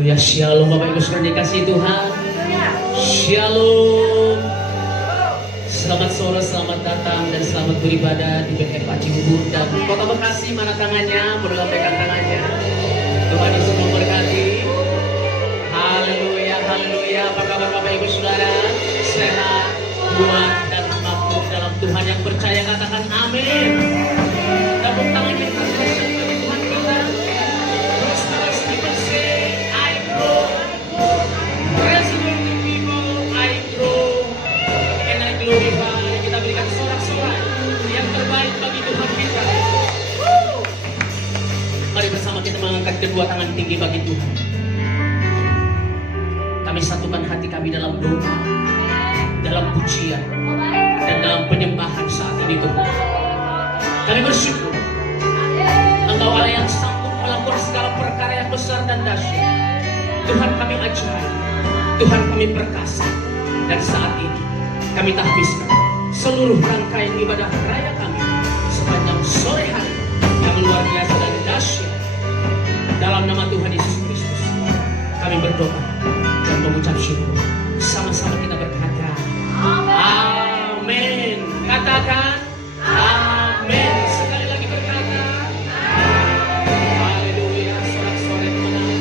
Haleluya, shalom Bapak Ibu Saudara dikasihi Tuhan. Shalom. Selamat sore, selamat datang dan selamat beribadah di BFA Cibubur dan Kota Bekasi. Mana tangannya? Boleh lambaikan tangannya. Tuhan Yesus memberkati. Haleluya, haleluya. Apa kabar Bapak Ibu Saudara? Sehat, kuat dan makmur dalam Tuhan. Yang percaya katakan amin. Tepuk tangan yang terkesan bagi Tuhan kita. Terus kita say, I grow. Resident people, I grow and I glorify. Kita berikan sorak-sorai yang terbaik bagi Tuhan kita. Mari bersama kita mengangkat kedua tangan tinggi bagi Tuhan. Kami satukan hati kami dalam doa, dalam pujian, dan dalam penyembahan saat ini Tuhan. Kami bersyukur Engkau Allah yang sanggup melakukan segala perkara yang besar dan dahsyat. Tuhan kami ajaib, Tuhan kami perkasa. Dan saat ini kami tahbiskan seluruh rangkaian ibadah raya kami sepanjang sore hari yang luar biasa dan dahsyat. Dalam nama Tuhan Yesus Kristus kami berdoa dan mengucap syukur. Sama-sama kita berkata amin. Katakan amin. Sekali lagi berkata haleluya. Sorak-sorai menang.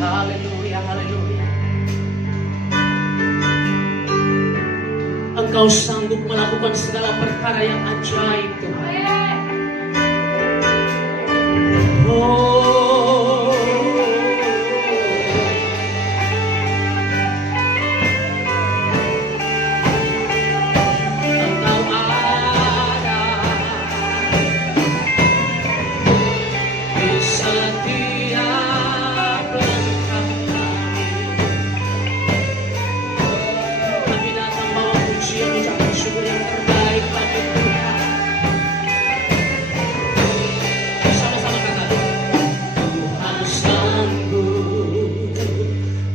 Haleluya, haleluya. Engkau sanggup melakukan segala perkara yang ajaib Tuhan. Oh, Engkau ada di setiap langkah kami. Kami datang bawa pujian ucapan syukur yang terbaik bagi Tuhan. Sama-sama kata Tuhan sanggup,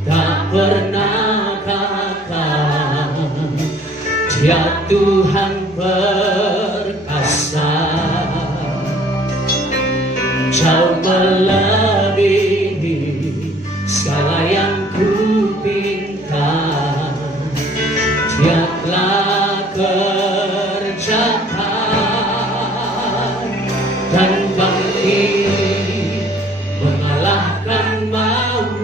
tak pernah gagal. Dia Tuhan perkasa, jauh melebihi segala yang kupinta. Dia telah kerjakan dan bangkit mengalahkan maut.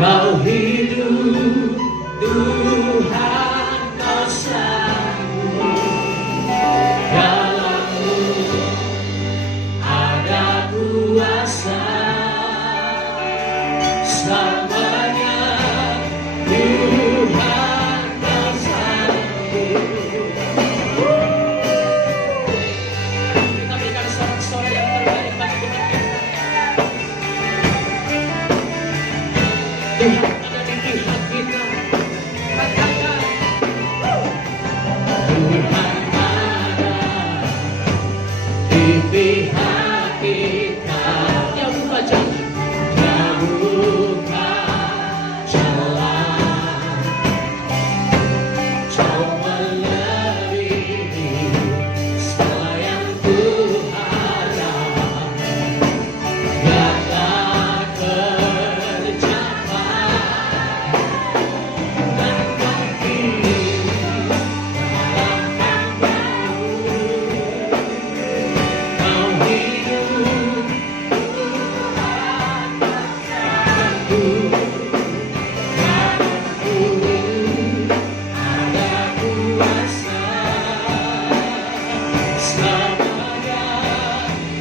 Kau hidup Tuhan, kau sanggup. Dalam-Mu ada kuasa selamanya. Tuhan, kau sanggup. Kita berikan sorak-sorai yang terbaik bagi Tuhan kita. Tuhan ada di pihak kita. Katakan Tuhan ada di pihak kita. Dia buka jalan, dia buka jalan, jauh melebihi segala yang kuharap. Dia telah kerjakan dan bangkit mengalahkan maut. Kau hidup Tuhan, sanggup. Dalam-Mu ada kuasa selamanya.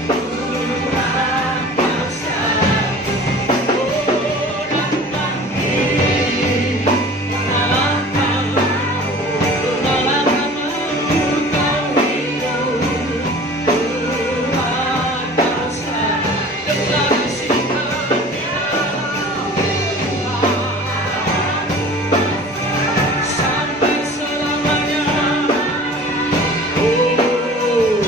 Tuhan, kau sanggup. Dan bangkit mengalahkan maut. Mengalahkan maut. Kau hidup Tuhan, kau sanggup. Deklarasikannya sampai selamanya. Oh,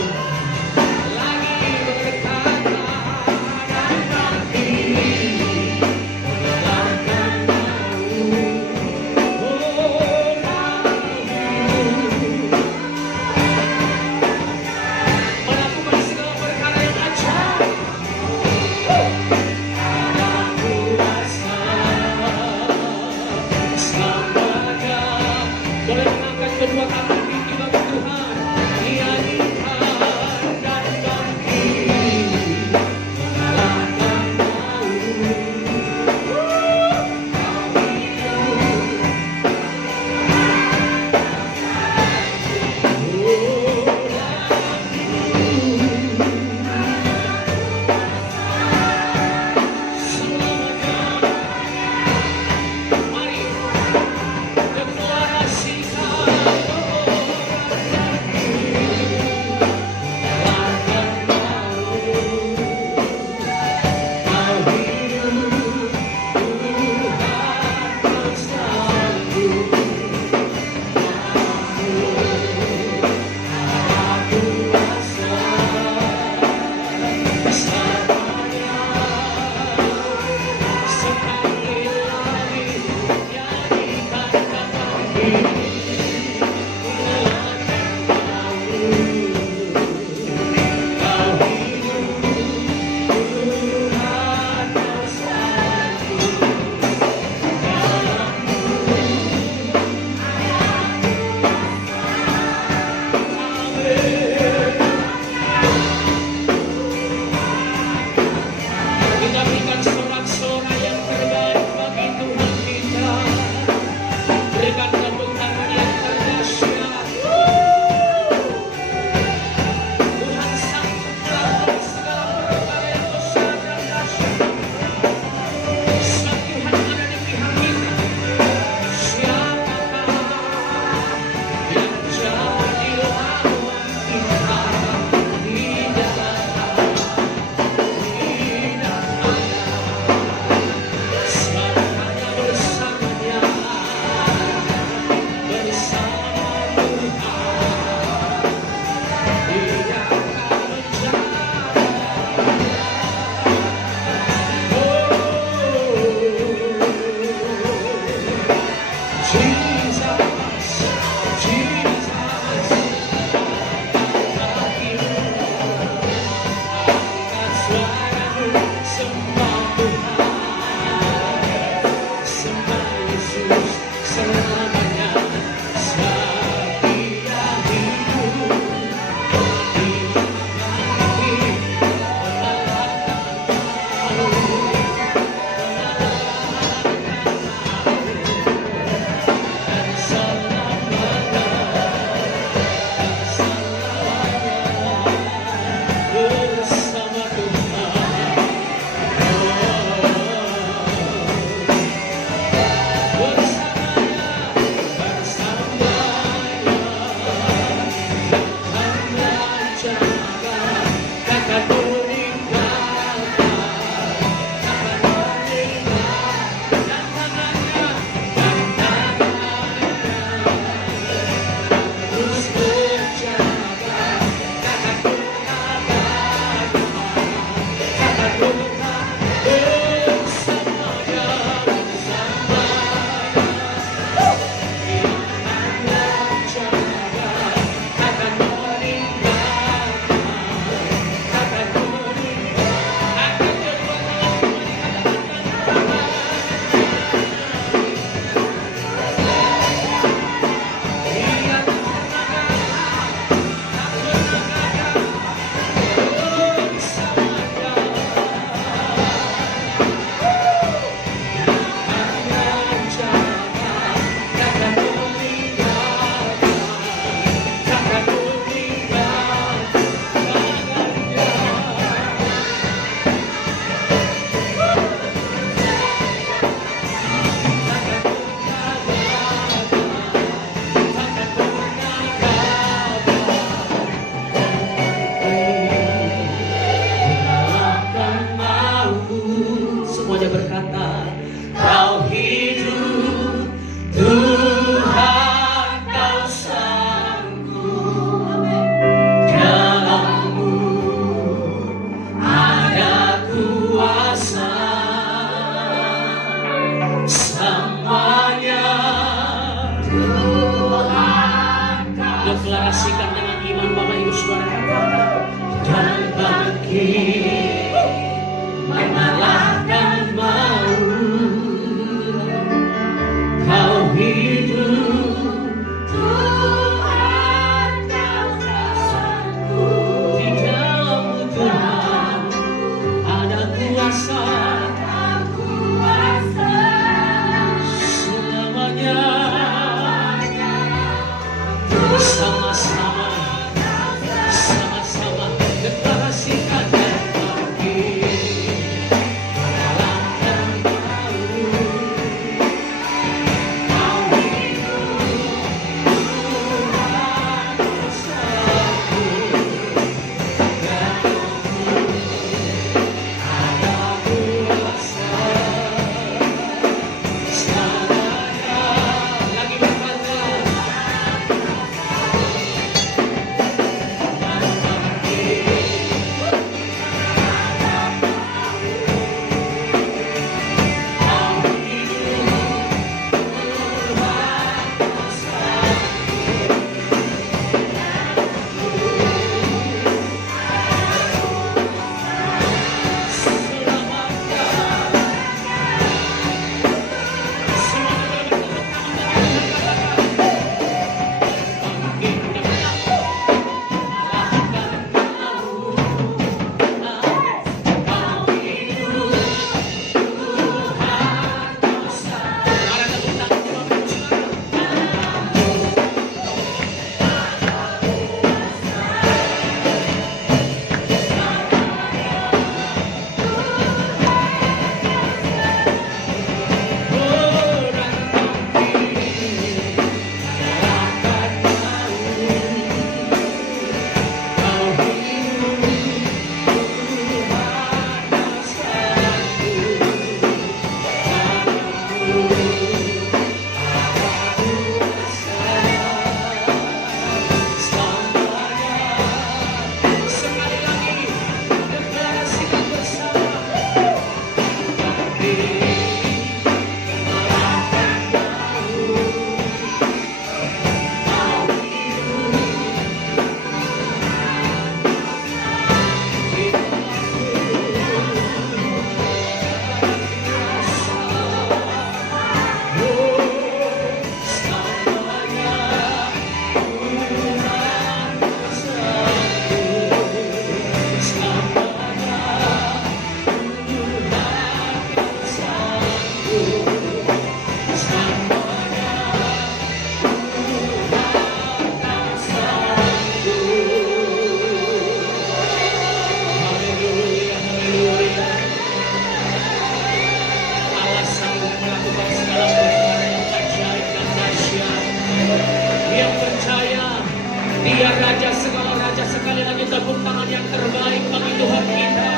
sekali lagi tepuk tangan yang terbaik bagi Tuhan kita.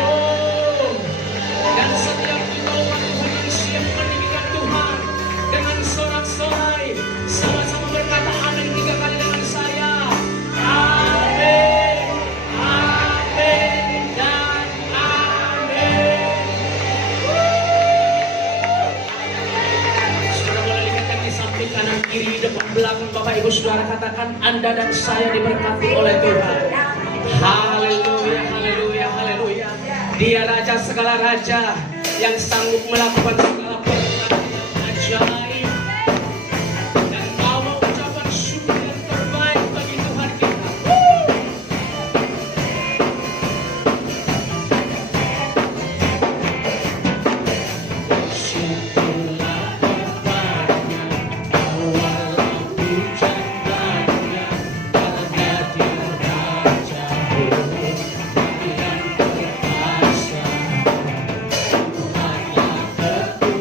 Oh, dan setiap kita umat Tuhan yang siap meninggikan Tuhan dengan sorak-sorai, sama-sama berkata amin 3 kali dengan saya. Amin, amin, dan amin. Saudara boleh lihatkan di samping kanan kiri, depan belakang, Bapak Ibu Saudara, katakan Anda dan saya diberkati oleh Tuhan. Haleluya, haleluya, haleluya. Dia raja segala raja yang sanggup melakukan segala perkara yang ajaib. Dan bawa ucapan syukur yang terbaik bagi Tuhan kita. Syukurlah kepadanya, awal hujan barunya, karena dia raja yang perkasa. Tuhanlah kekuatanku,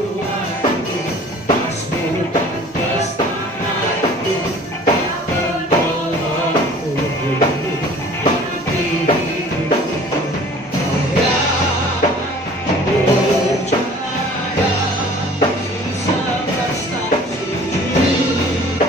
Mazmur dan keselamtanku, penolongku di hidupku. Percaya semesta sujud.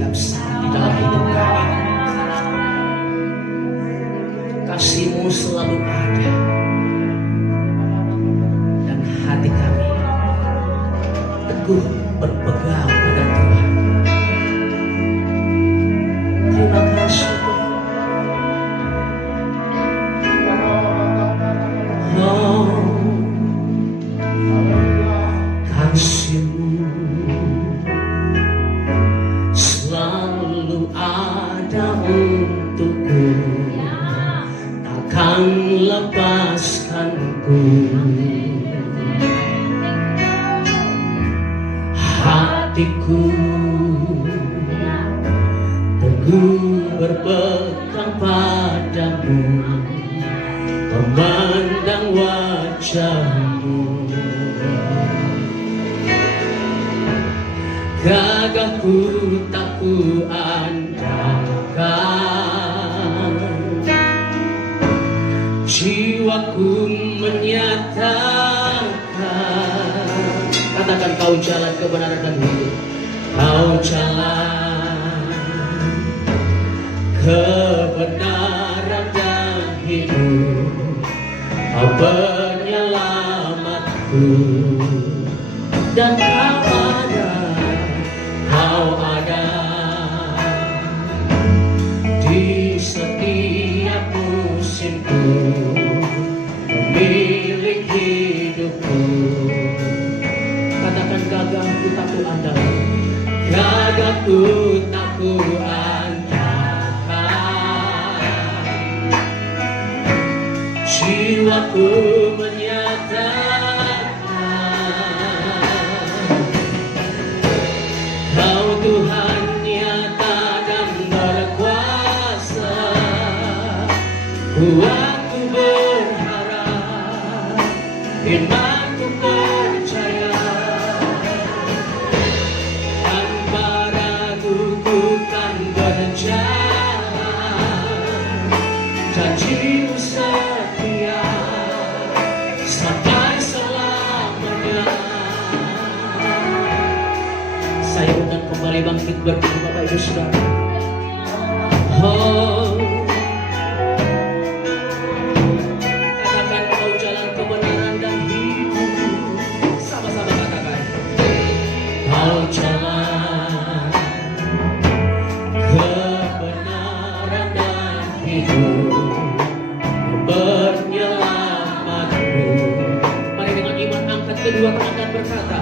setiap saat di dalam hidup kami. Kasih-Mu selalu ada dan hati kami teguh berpegang pada Tuhan. Terima kasih Tuhan. Oh, kasih-Mu selalu ada untukku, takkan lepaskanku. Hatiku teguh berpegang padamu, memandang wajah-Mu. Gagahku tak ku andalkan, jiwaku menyatakan. Katakan, Kau jalan kebenaran dan hidup. Kau jalan kebenaran dan hidup. Kau penyelamatku dan Kau ada di setiap musimku, pemilik hidupku. Katakan, gagahku tak ku andalkan, gagahku tak ku andalkan, jiwaku menyatakan Kau Tuhan nyata dan berkuasa. Aku berharap, imanku percaya, tanpa ragu ku kan berjalan. Janji-Mu setia sampai selamanya. Saya undang kembali bangkit berdiri Bapak Ibu Saudara. Oh, katakan, Kau jalan kebenaran dan hidup. Sama-sama katakan, Kau jalan kebenaran dan hidup, penyelamatku. Mari dengan iman angkat kedua tangan dan berkata,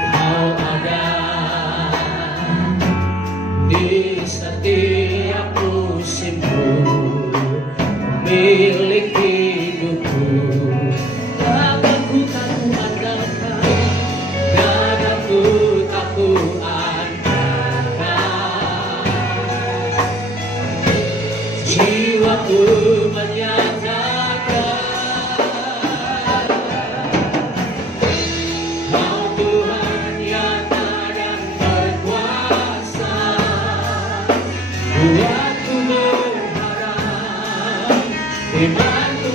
Kau ada di setiap musimku, milik hidupku. Gagahku tak ku andalkan, gagahku tak ku andalkan, jiwaku menyatakan Kau Tuhan nyata dan berkuasa. Aku berharap, imanku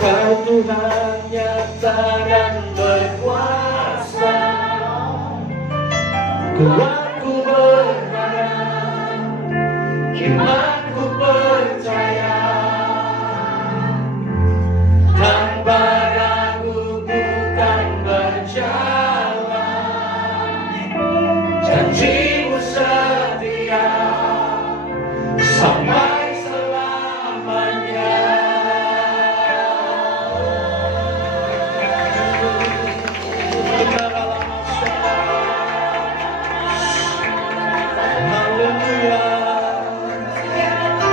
Kau Tuhan nyata dan berkuasa, kuatku berharap, imanku percaya, tanpa ragu bukan berjalan, janjimu setia sampai selamanya.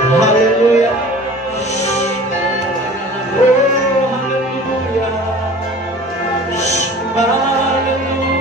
Haleluya, oh haleluya, haleluya,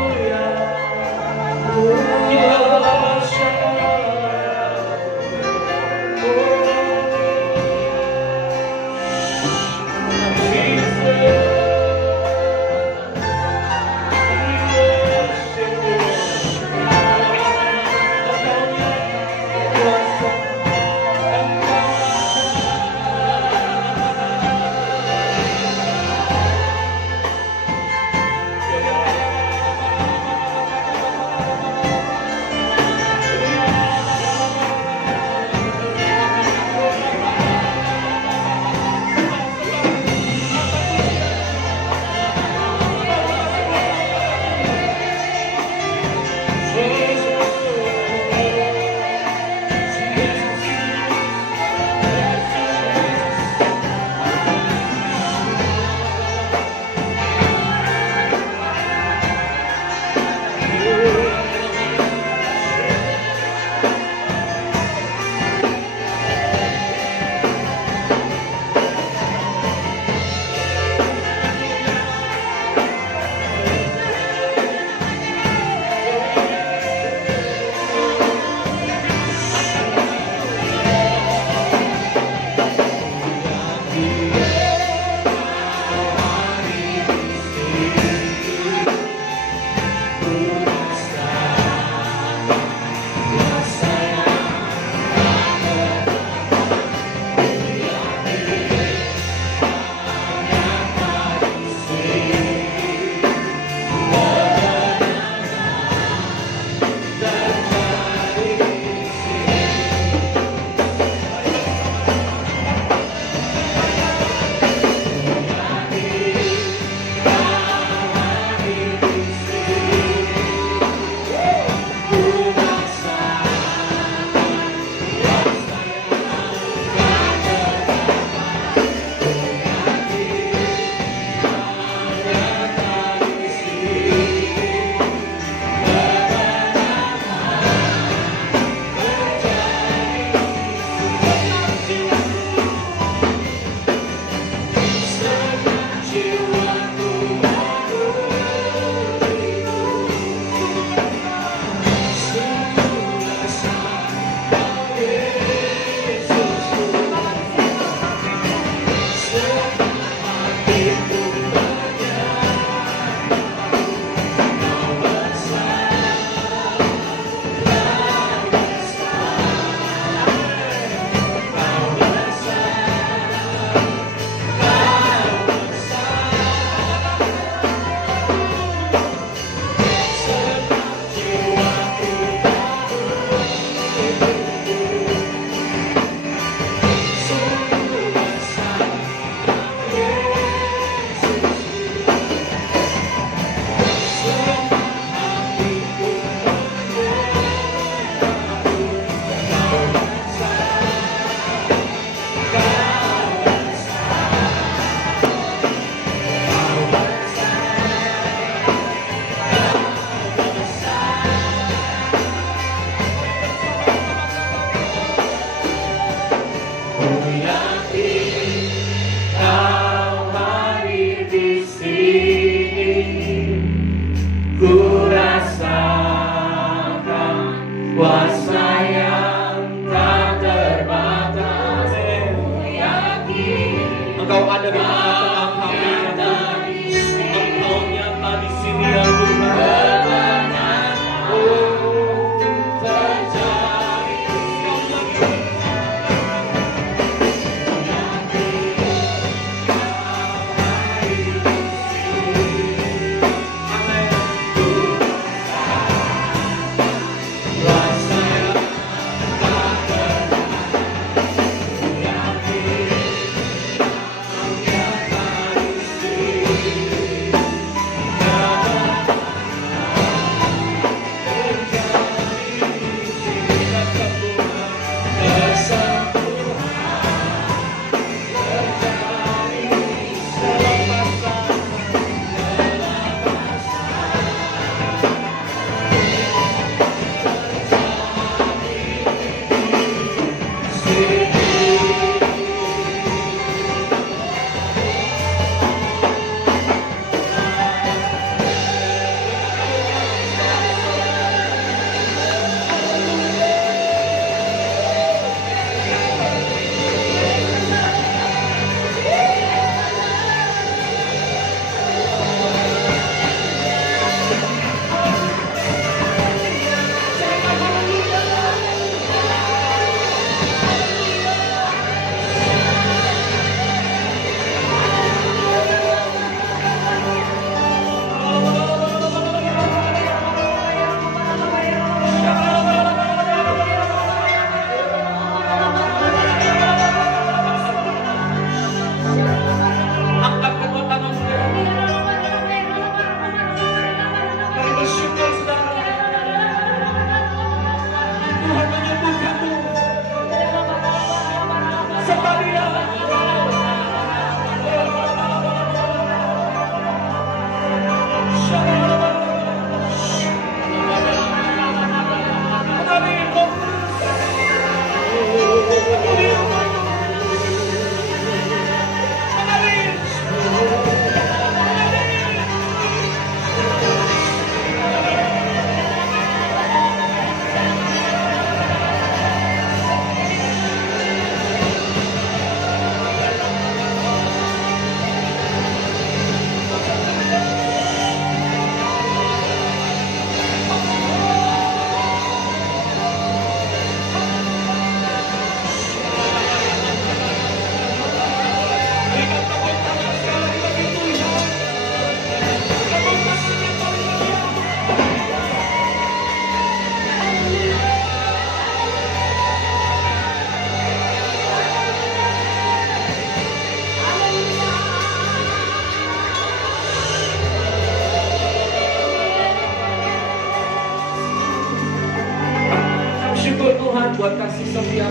setiap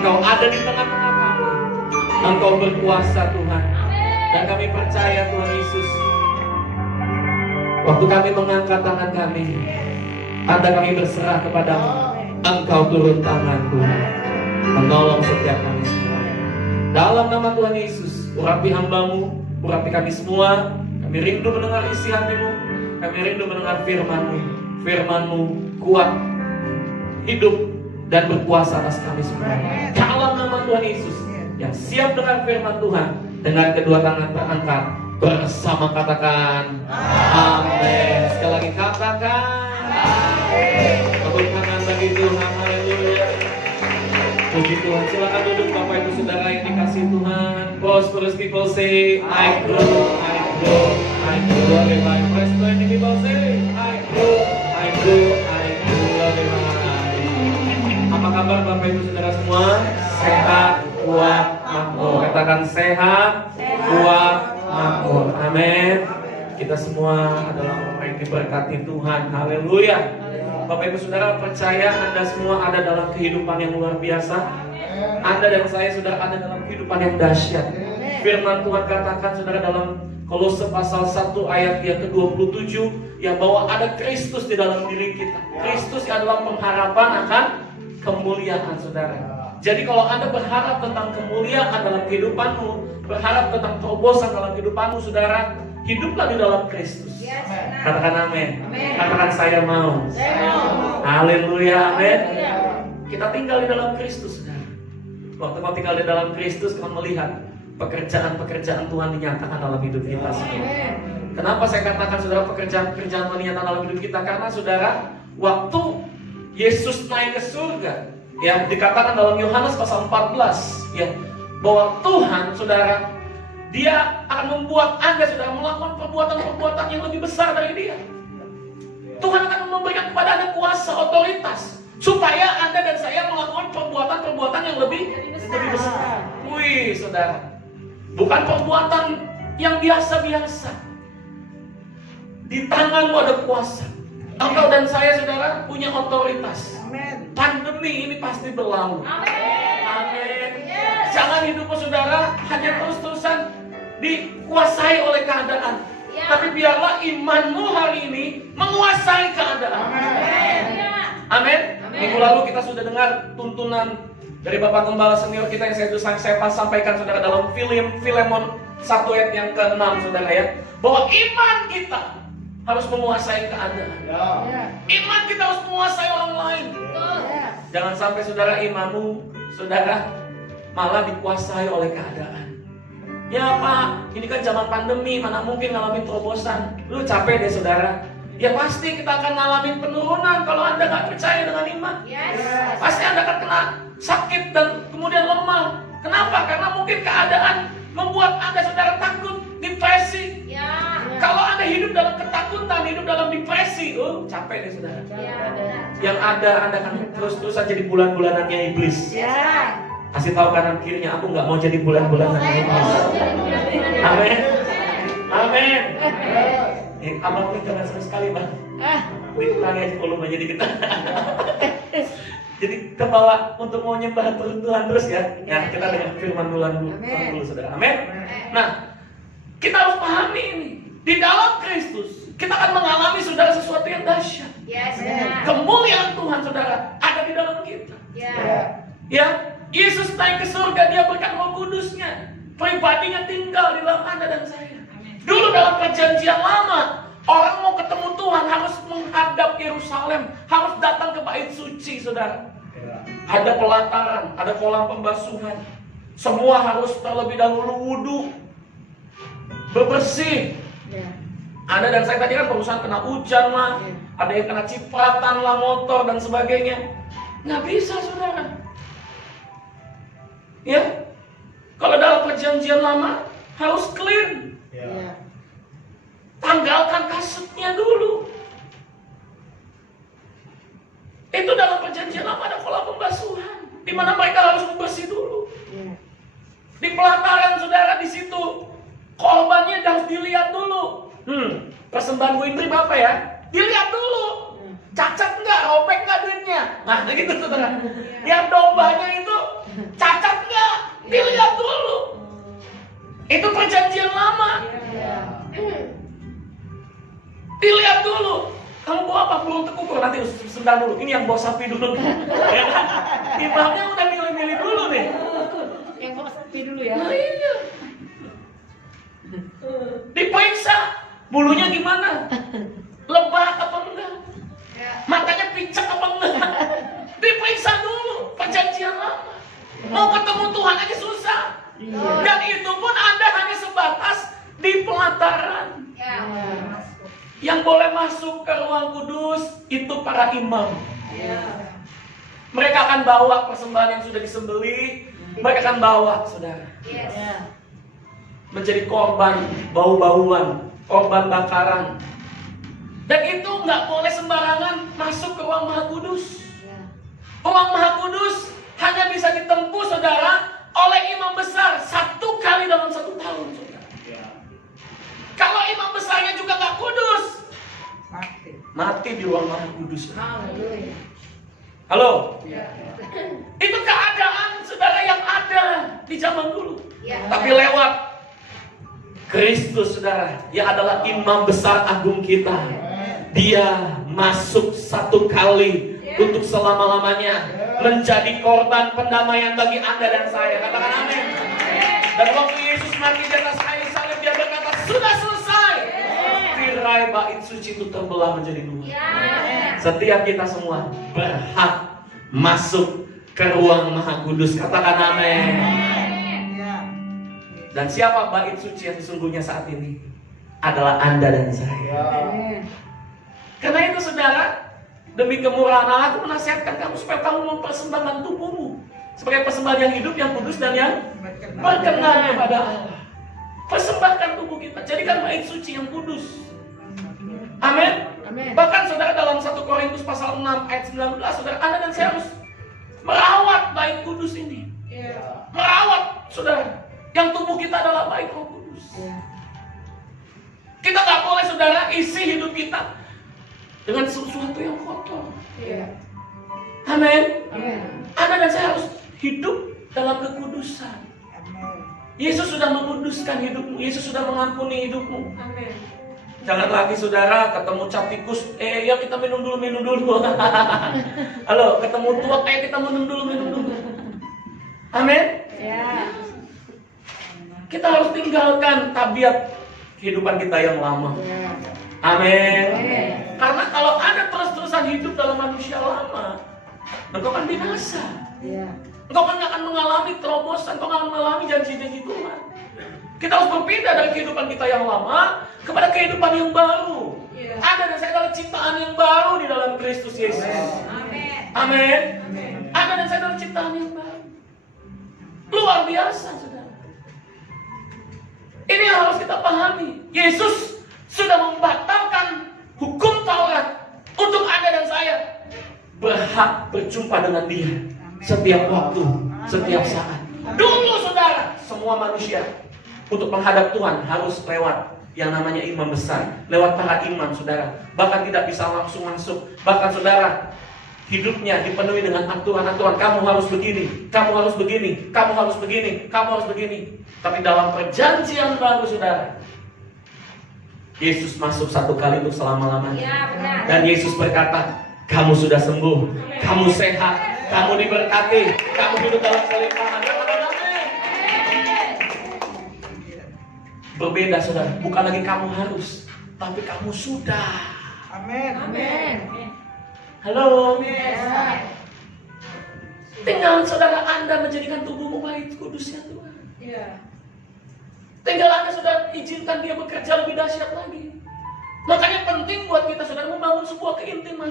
Engkau ada di tengah-tengah kami. Engkau berkuasa Tuhan. Dan kami percaya Tuhan Yesus, waktu kami mengangkat tangan kami, tanda kami berserah kepada-Mu. Engkau turun tangan Tuhan, menolong setiap kami semua. Dalam nama Tuhan Yesus, urapi hamba-Mu, urapi kami semua. Kami rindu mendengar isi hati-Mu. Kami rindu mendengar firman-Mu. Firman-Mu kuat, hidup, dan berkuasa atas kami semua. Dalam nama Tuhan Yesus, yang siap dengar firman Tuhan, dengan kedua tangan terangkat, bersama katakan amin. Sekali lagi katakan amin. Tepuk tangan bagi Tuhan. Haleluya. Puji Tuhan. Silakan duduk Bapak Ibu Saudara yang dikasihi Tuhan. Prosperous people say I grow, I grow, I grow. Everybody press to any people say I grow, I grow, I grow. Everybody. Apa kabar Bapak Ibu Saudara semua? Sehat, kuat, makmur. Katakan sehat, kuat, makmur. Amin. Kita semua adalah orang yang diberkati Tuhan. Haleluya. Bapak Ibu Saudara, percaya Anda semua ada dalam kehidupan yang luar biasa. Anda dan saya sudah ada dalam kehidupan yang dahsyat. Firman Tuhan katakan saudara dalam Kolose pasal 1 ayat yang ke-27, yang bahwa ada Kristus di dalam diri kita. Kristus adalah pengharapan akan kemuliaan saudara. Jadi kalau Anda berharap tentang kemuliaan dalam kehidupanmu, berharap tentang terobosan dalam kehidupanmu saudara, hiduplah di dalam Kristus. Katakan amin. Katakan saya mau. Haleluya, amin. Kita tinggal di dalam Kristus saudara. Waktu kau tinggal di dalam Kristus, kau melihat pekerjaan-pekerjaan Tuhan dinyatakan dalam hidup kita semua. Kenapa saya katakan saudara pekerjaan-pekerjaan Tuhan dinyatakan dalam hidup kita? Karena saudara, waktu Yesus naik ke surga, ya dikatakan dalam Yohanes pasal 14, ya bahwa Tuhan saudara, Dia akan membuat Anda saudara melakukan perbuatan-perbuatan yang lebih besar dari Dia. Tuhan akan memberikan kepada Anda kuasa, otoritas, supaya Anda dan saya melakukan perbuatan-perbuatan yang lebih besar. Wih saudara, bukan perbuatan yang biasa-biasa. Di tanganmu ada kuasa. Engkau dan saya saudara punya otoritas. Pandemi ini pasti berlalu. Amin. Jangan hidupmu saudara hanya terus-terusan dikuasai oleh keadaan. Tapi biarlah imanmu hari ini menguasai keadaan. Amin. Minggu lalu kita sudah dengar tuntunan dari Bapak Gembala senior kita yang saya sampaikan saudara dalam Filemon 1 ayat yang ke-6 saudara ya, bahwa iman kita harus menguasai keadaan. Iman kita harus menguasai orang lain. Jangan sampai saudara imanmu saudara malah dikuasai oleh keadaan. Ya Pak, ini kan zaman pandemi, mana mungkin ngalamin terobosan. Lu capek deh saudara. Ya pasti kita akan ngalamin penurunan kalau Anda gak percaya dengan iman. Pasti Anda akan kena sakit dan kemudian lemah. Kenapa? Karena mungkin keadaan membuat Anda saudara takut, depresi. Kalau Anda hidup dalam ketakutan, hidup dalam depresi, capek deh saudara. Yang ada Anda akan terus-terusan jadi bulan-bulanannya iblis. Kasih tahu kanan kirinya, aku nggak mau jadi bulan-bulanannya iblis. Amin. Amin. Abang ini jangan sama sekali bang. Dikurangi aja volume jadi kita. Jadi kebawa untuk mau nyembah Tuhan terus ya. Ya kita dengan firman dulu saudara. Amin. Nah, kita harus pahami ini. Di dalam Kristus kita akan mengalami saudara sesuatu yang dahsyat. Kemuliaan Tuhan saudara ada di dalam kita. Ya, Yesus naik ke surga, Dia berikan Roh Kudusnya. Pribadinya tinggal di dalam Anda dan saya. Dulu dalam perjanjian lama, orang mau ketemu Tuhan harus menghadap Yerusalem, harus datang ke bait suci, saudara. Ada pelataran, ada kolam pembasuhan. Semua harus terlebih dahulu wudhu, bebersih. Anda dan saya tadi kan perusahaan kena hujan lah, ada yang kena cipratan lah, motor dan sebagainya. Nggak bisa, saudara. Ya, kalau dalam perjanjian lama harus clean. Tanggalkan kasetnya dulu. Itu dalam perjanjian lama ada kolam pembasuhan, di mana mereka harus membersih dulu. Di pelataran saudara di situ korbannya harus dilihat dulu. Persembahan Bu Indri Bapak ya, dilihat dulu. cacat nggak, robek nggak duitnya? Nah, gitu saudara. Yang dombanya itu cacat nggak? Dilihat dulu. Itu perjanjian lama. Dilihat dulu. Kamu bawa apa? Burung tekukur, nanti sebentar dulu. Ini yang bawa sapi dulu. Ya kan? Imamnya udah milih-milih dulu nih. Yang bawa sapi dulu ya. Nah, iya. Diperiksa bulunya gimana? Lebah apa enggak? Matanya pincak apa enggak? Diperiksa dulu. Perjanjian lama. Mau ketemu Tuhan aja susah. Dan itu pun Anda hanya sebatas di pelataran. Yang boleh masuk ke ruang kudus itu para imam. Mereka akan bawa persembahan yang sudah disembelih. Mereka akan bawa, saudara, menjadi korban bau-bauan, korban bakaran. Dan itu nggak boleh sembarangan masuk ke ruang Maha Kudus. Ruang Maha Kudus hanya bisa ditempuh, saudara, oleh imam besar 1 kali dalam 1 tahun, saudara. Kalau imam besarnya juga nggak kudus, mati di ruang Maha Kudus. Halo? Itu keadaan, saudara, yang ada di zaman dulu. Tapi lewat Kristus, saudara, yang adalah imam besar agung kita, dia masuk 1 kali untuk selama-lamanya menjadi korban pendamaian bagi Anda dan saya. Katakan amin. Dan waktu Yesus mati di atas kayu salib, dia berkata, sudah selesai. Tirai bait suci itu terbelah menjadi 2. Setiap kita semua berhak masuk ke ruang Maha Kudus. Katakan amin. Dan siapa bait suci yang sesungguhnya saat ini? Adalah Anda dan saya. Karena itu, saudara, demi kemurahan Allah, aku menasihatkan kamu supaya kamu mempersembahkan tubuhmu sebagai persembahan yang hidup, yang kudus, dan yang berkenan kepada Allah. Persembahkan tubuh kita, jadikan bait suci yang kudus. Amin. Bahkan, saudara, dalam 1 Korintus pasal 6 ayat 19, saudara, Anda dan saya harus merawat bait kudus ini. Merawat, saudara, yang tubuh kita adalah bait Roh Kudus. Kita nggak boleh, saudara, isi hidup kita dengan sesuatu yang kotor. Amin. Anda dan saya harus hidup dalam kekudusan. Yesus sudah menguduskan hidupmu. Yesus sudah mengampuni hidupmu. Jangan lagi, saudara, ketemu cap tikus, ya kita minum dulu. Halo, ketemu tuak, kita minum dulu. Amin. Kita harus tinggalkan tabiat kehidupan kita yang lama. Amin. Karena kalau Anda terus-terusan hidup dalam manusia lama, engkau akan binasa. Engkau kan akan mengalami terobosan, engkau akan mengalami janji-janji Tuhan. Kita harus berpindah dari kehidupan kita yang lama kepada kehidupan yang baru. Anda dan saya adalah ciptaan yang baru di dalam Kristus Yesus. Amin. Anda dan saya adalah ciptaan yang baru. Luar biasa, saudara. Ini yang harus kita pahami. Yesus sudah membatalkan hukum Taurat untuk Anda dan saya berhak berjumpa dengan Dia setiap waktu, setiap saat. Dulu, saudara, semua manusia untuk menghadap Tuhan harus lewat yang namanya imam besar, lewat para imam, saudara. Bahkan tidak bisa langsung masuk. Bahkan, saudara, hidupnya dipenuhi dengan aturan-aturan. Kamu harus begini, kamu harus begini, kamu harus begini, kamu harus begini. Tapi dalam perjanjian baru, saudara, Yesus masuk 1 kali untuk selama-lamanya. Dan Yesus berkata, kamu sudah sembuh, kamu sehat, kamu diberkati, kamu hidup dalam kelimpahan. Berbeda, saudara, bukan lagi kamu harus, tapi kamu sudah. Amin. Halo. Tinggal, saudara, Anda menjadikan tubuhmu bait kudusnya Tuhan. Tinggal Anda, saudara, izinkan Dia bekerja lebih dahsyat lagi. Makanya penting buat kita, saudara, membangun sebuah keintiman.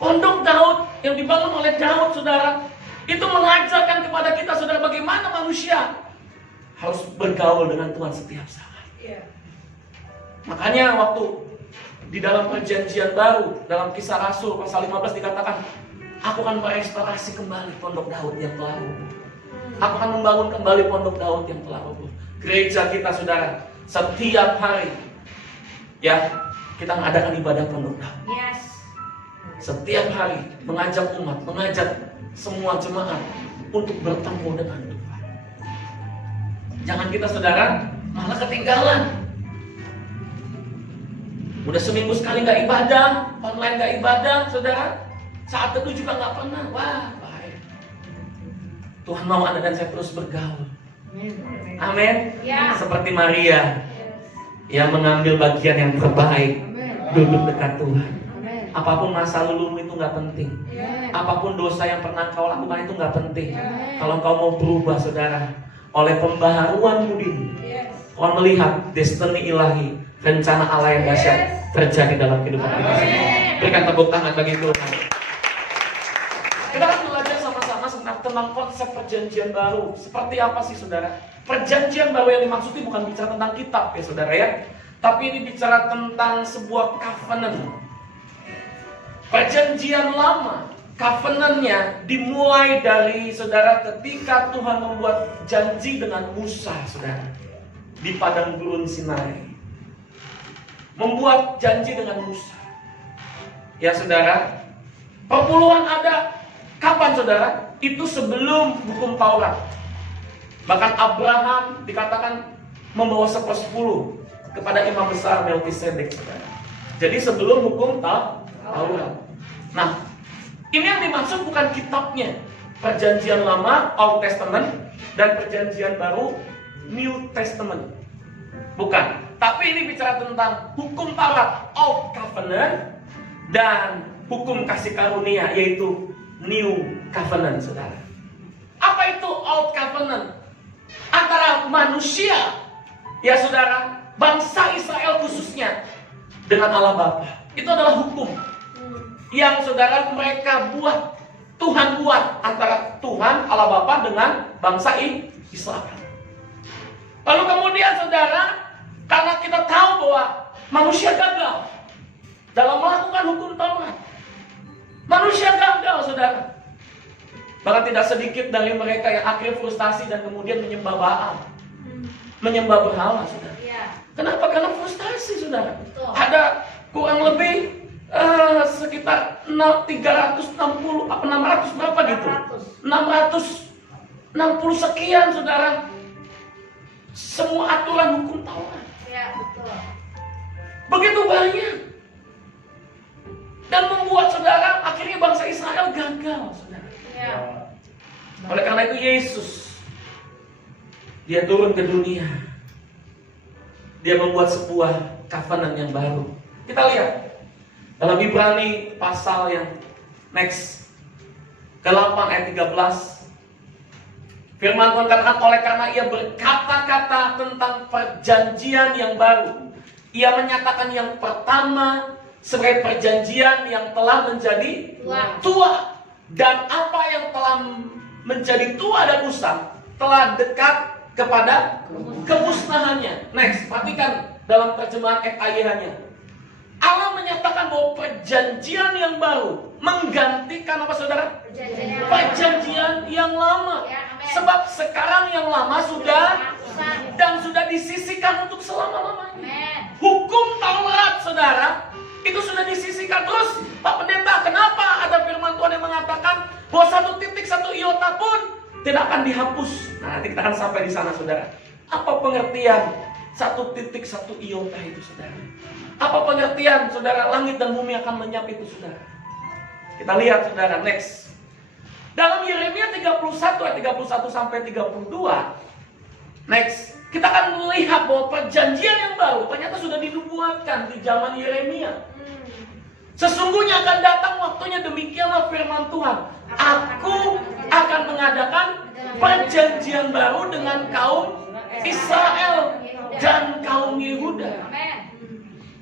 Pondok Daud yang dibangun oleh Daud, saudara, itu mengajarkan kepada kita, saudara, bagaimana manusia harus bergaul dengan Tuhan setiap saat. Makanya waktu di dalam perjanjian baru, dalam Kisah Rasul pasal 15 dikatakan, aku akan merestorasi kembali pondok Daud yang telah roboh. Aku akan membangun kembali pondok Daud yang telah roboh. Gereja kita, saudara, setiap hari, ya, kita mengadakan ibadah penutup. Yes. Setiap hari mengajak umat, mengajak semua jemaat untuk bertemu dengan Tuhan. Jangan kita saudara malah ketinggalan. Udah seminggu sekali nggak ibadah, online nggak ibadah, saudara. Saat teduh juga nggak pernah. Wah, bahaya. Tuhan mau Anda dan saya terus bergaul. Amin. Ya. Seperti Maria yang mengambil bagian yang terbaik, duduk dekat Tuhan. Apapun masa lalumu itu nggak penting. Apapun dosa yang pernah kau lakukan itu nggak penting. Kalau kau mau berubah, saudara, oleh pembaharuan budimu, kau melihat destiny ilahi, rencana Allah yang dahsyat terjadi dalam kehidupan kita. Berikan tepuk tangan bagi Tuhan. Kita akan belajar sama-sama tentang konsep perjanjian baru. Seperti apa sih, saudara? Perjanjian baru yang dimaksud ini bukan bicara tentang kitab ya, saudara ya. Tapi ini bicara tentang sebuah covenant. Perjanjian lama, covenant-nya dimulai dari, saudara, ketika Tuhan membuat janji dengan Musa, saudara, di padang gurun Sinai. Membuat janji dengan Musa. Ya, saudara, perpuluhan ada kapan, saudara? Itu sebelum hukum Taurat. Bahkan Abraham dikatakan membawa 1/10 kepada imam besar Melkisedek, saudara. Jadi sebelum hukum Taurat. Nah, ini yang dimaksud bukan kitabnya. Perjanjian lama, Old Testament, dan perjanjian baru, New Testament. Bukan. Tapi ini bicara tentang hukum Taurat, Old Covenant, dan hukum kasih karunia, yaitu New Covenant, saudara. Apa itu Old Covenant? Antara manusia, ya saudara, bangsa Israel khususnya, dengan Allah Bapa. Itu adalah hukum yang, saudara, mereka buat, Tuhan buat antara Tuhan Allah Bapa dengan bangsa Israel. Lalu kemudian, saudara, karena kita tahu bahwa manusia gagal dalam melakukan hukum Taurat. Manusia gagal, saudara. Bahkan tidak sedikit dari mereka yang akhirnya frustasi dan kemudian menyembah Baal, menyembah berhala, saudara. Kenapa? Karena frustasi, saudara. Ada kurang lebih sekitar 360 apa 600 berapa gitu? 660 sekian, saudara. Semua aturan hukum Taurat. Ya, betul. Begitu banyak. Dan membuat, saudara, akhirnya bangsa Israel gagal, saudara. Ya. Oleh karena itu Yesus, dia turun ke dunia. Dia membuat sebuah covenant yang baru. Kita lihat dalam Ibrani pasal yang next, ke-8 ayat 13. Firman Tuhan katakan, oleh karena ia berkata-kata tentang perjanjian yang baru, ia menyatakan yang pertama sebagai perjanjian yang telah menjadi tua. Dan apa yang telah menjadi tua dan usang telah dekat kepada kemusnahannya. Next, perhatikan dalam terjemahan FAYH-nya. Allah menyatakan bahwa perjanjian yang baru menggantikan apa, saudara? Perjanjian yang lama. Sebab sekarang yang lama sudah dan sudah disisihkan untuk selama-lamanya. Hukum Taurat, saudara, itu sudah disisihkan. Terus, Pak Pendeta, kenapa ada firman Tuhan yang mengatakan bahwa 1 titik 1 iota pun tidak akan dihapus? Nah, nanti kita akan sampai di sana, saudara. Apa pengertian 1 titik 1 iota itu, saudara? Apa pengertian, saudara, langit dan bumi akan lenyap itu, saudara? Kita lihat, saudara, next. Dalam Yeremia 31 ayat 31 sampai 32. Next, kita akan melihat bahwa perjanjian yang baru ternyata sudah dinubuatkan di zaman Yeremia. Sesungguhnya akan datang waktunya, demikianlah firman Tuhan. Aku akan mengadakan perjanjian baru dengan kaum Israel dan kaum Yehuda.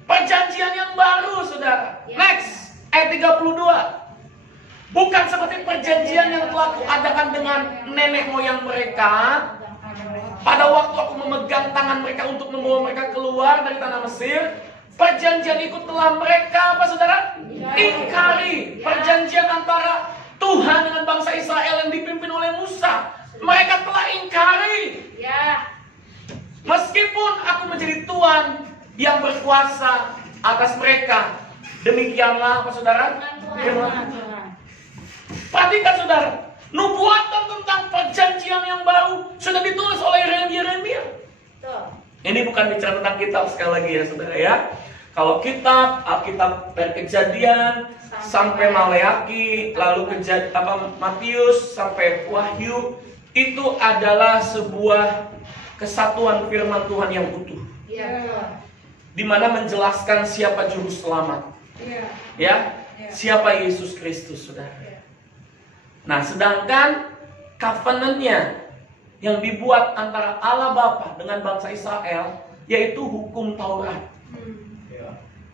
Perjanjian yang baru, saudara. Next, ayat 32. Bukan seperti perjanjian yang telah kuadakan dengan nenek moyang mereka pada waktu aku memegang tangan mereka untuk membawa mereka keluar dari tanah Mesir. Perjanjian itu telah mereka, apa, saudara? Ingkari. Perjanjian antara Tuhan dengan bangsa Israel yang dipimpin oleh Musa, mereka telah ingkari. Meskipun aku menjadi Tuhan yang berkuasa atas mereka. Demikianlah apa saudara? Firman Tuhan. Perhatikan saudara, nubuatan tentang perjanjian yang baru sudah ditulis oleh Yeremia. Ini bukan bicara tentang kitab sekali lagi ya saudara ya. Kalau kitab, Alkitab dari Kejadian sampai Maleaki, lalu Matius sampai Wahyu, itu adalah sebuah kesatuan firman Tuhan yang utuh. Di mana menjelaskan siapa juru selamat. Ya, siapa Yesus Kristus, saudara. Nah, sedangkan covenant-nya yang dibuat antara Allah Bapa dengan bangsa Israel, yaitu hukum Taurat.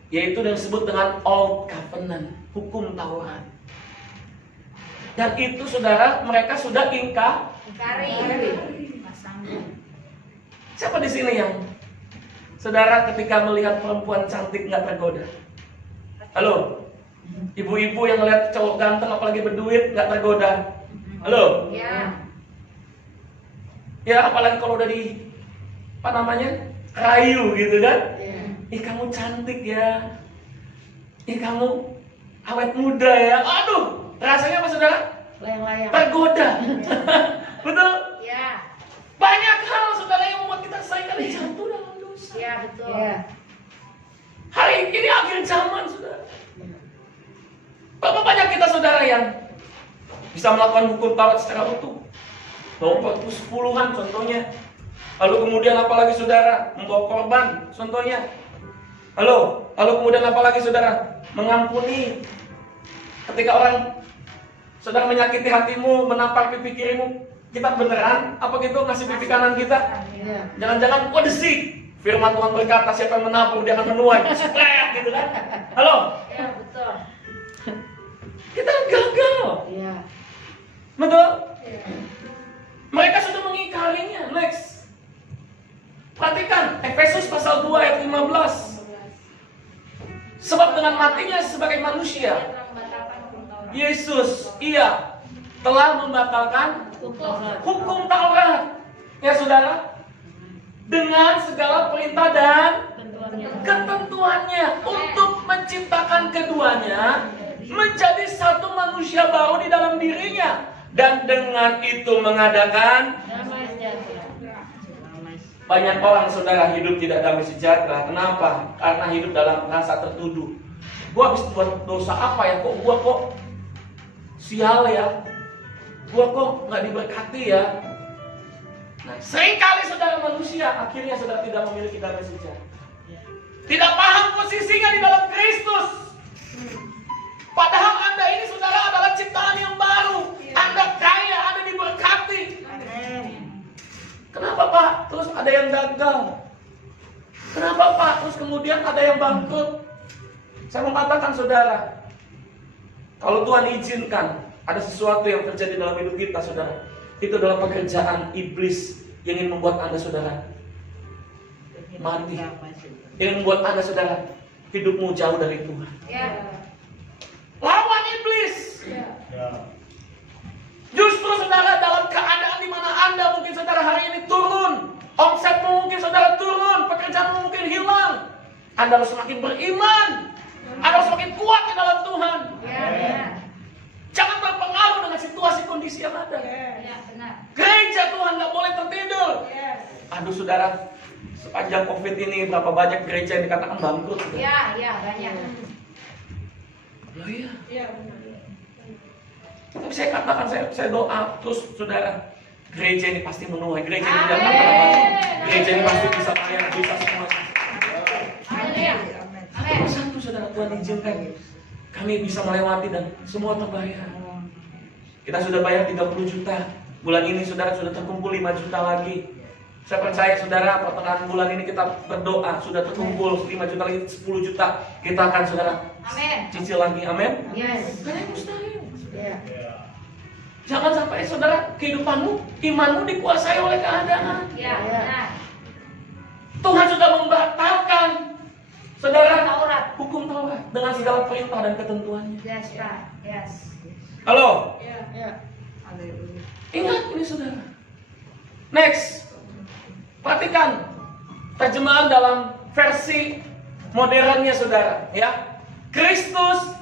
Yaitu yang disebut dengan Old Covenant, hukum Taurat. Dan itu saudara, mereka sudah ingkari. Siapa di sini yang saudara ketika melihat perempuan cantik nggak tergoda? Halo? Ibu-ibu yang melihat cowok ganteng apalagi berduit nggak tergoda? Halo? Ya, apalagi kalau udah di apa namanya? Rayu gitu kan? Ih kamu cantik ya. Ih kamu awet muda ya. Aduh, rasanya apa saudara? Layang-layang. Tergoda. Betul? Ya. Banyak hal saudara yang membuat kita seringkali jatuh dalam dosa. Ya, betul. Hari ini akhir zaman saudara. Berapa banyak kita saudara yang bisa melakukan hukum Taurat secara utuh? Bawa puluhan contohnya. Lalu kemudian apalagi saudara membawa korban contohnya. Lalu kemudian apalagi saudara mengampuni ketika orang saudara menyakiti hatimu, menampar pipi kirimu, kita beneran apa gitu ngasih pipi kanan kita? Jangan-jangan desi. Firman Tuhan berkata siapa yang menabur dia akan menuai. Spret gitu kan? Halo? Ya, betul. Kita gagal. Iya. Betul? Mereka sudah mengingkarinya. Next. Perhatikan Efesus pasal 2 ayat 15. Sebab dengan matinya sebagai manusia, Yesus telah membatalkan hukum Taurat. Ya saudara, dengan segala perintah dan ketentuannya untuk menciptakan keduanya menjadi satu manusia baru di dalam dirinya, dan dengan itu mengadakan banyak orang saudara hidup tidak damai sejahtera. Kenapa? Karena hidup dalam rasa tertuduh. Gua habis buat dosa apa ya? Gua kok sial ya? Gua kok nggak diberkati ya? Nah, seringkali saudara manusia akhirnya saudara tidak memiliki damai sejahtera. Tidak paham posisinya di dalam Kristus. Padahal Anda ini saudara adalah ciptaan yang baru. Anda kaya, Anda diberkati. Kenapa Pak? Terus ada yang gagal. Kenapa Pak? Terus kemudian ada yang bangkrut. Saya mau katakan saudara, kalau Tuhan izinkan ada sesuatu yang terjadi dalam hidup kita saudara, itu adalah pekerjaan iblis yang ingin membuat Anda saudara mati, yang membuat Anda saudara hidupmu jauh dari Tuhan. Lawan iblis. Justru saudara dalam keadaan di mana Anda mungkin saudara hari ini turun, omsetmu mungkin saudara turun, pekerjaanmu mungkin hilang, Anda harus semakin beriman, Anda harus semakin kuat di dalam Tuhan. Jangan terpengaruh dengan situasi kondisi yang ada. Gereja Tuhan nggak boleh tertidur. Aduh saudara, sepanjang COVID ini berapa banyak gereja yang dikatakan bangkrut? Iya, banyak. Tapi saya katakan, saya doa terus saudara, gereja ini pasti menuai, gereja ini tidak akan mati, gereja ini pasti bisa kaya, bisa semua. Satu persatu saudara, Tuhan izinkan kami bisa melewati dan semua terbayar. Kita sudah bayar 30 juta, bulan ini saudara sudah terkumpul 5 juta lagi. Saya percaya saudara, pertengahan bulan ini kita berdoa, sudah terkumpul 5 juta lagi, 10 juta, kita akan saudara cicil lagi, amin. Karena mustahil. Jangan sampai saudara kehidupanmu, imanmu dikuasai oleh keadaan. Tuhan sudah membatalkan saudara hukum Taurat dengan segala perintah dan ketentuannya. Halo? Ingat ini saudara. Next. Perhatikan terjemahan dalam versi modernnya saudara, ya. Kristus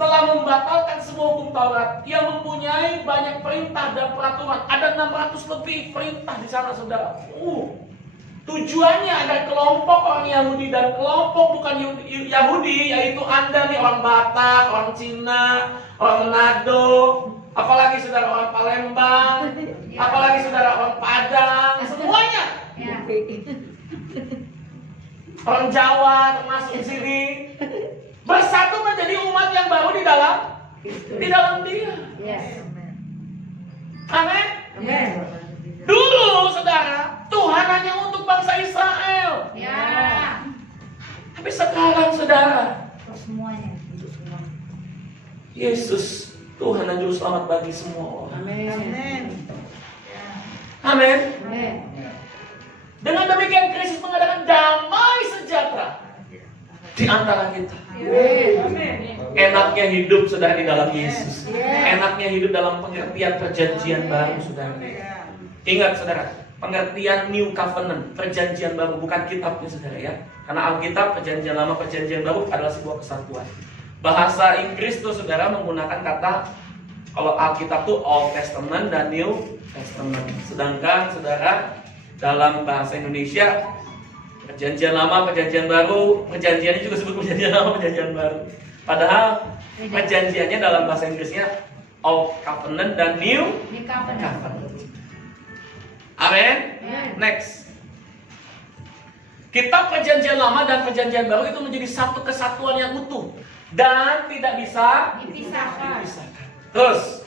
telah membatalkan semua hukum Taurat. Ia mempunyai banyak perintah dan peraturan. Ada 600 lebih perintah di sana, saudara. Tujuannya agar kelompok orang Yahudi dan kelompok bukan Yahudi, yaitu Anda nih, orang Batak, orang Cina, orang Manado, apalagi saudara orang Palembang, apalagi saudara orang Padang, semuanya. Ya. Orang Jawa termasuk di sini bersatu menjadi umat yang baru di dalam Dia. Yes. Amin. Amin. Dulu saudara, Tuhan hanya untuk bangsa Israel. Ya. Tapi sekarang saudara, Untuk semuanya. Untuk semua. Yesus Tuhan dan Juru Selamat bagi semua orang. Amin. Amin. Amin. Dengan demikian Kristus mengadakan damai sejahtera di antara kita. Amin. Enaknya hidup saudara di dalam Yesus. Enaknya hidup dalam pengertian perjanjian baru saudara. Ingat saudara, pengertian New Covenant, perjanjian baru, bukan kitabnya saudara ya. Karena Alkitab, perjanjian lama, perjanjian baru adalah sebuah kesatuan. Bahasa Inggris tuh saudara menggunakan kata, kalau Alkitab tuh Old Testament dan New Testament. Sedangkan saudara dalam bahasa Indonesia, perjanjian lama, perjanjian baru, perjanjiannya juga disebut perjanjian lama, perjanjian baru. Padahal perjanjiannya dalam bahasa Inggrisnya Old Covenant dan New Covenant. Amin. Next. Kitab perjanjian lama dan perjanjian baru itu menjadi satu kesatuan yang utuh dan tidak bisa Dipisahkan. Terus,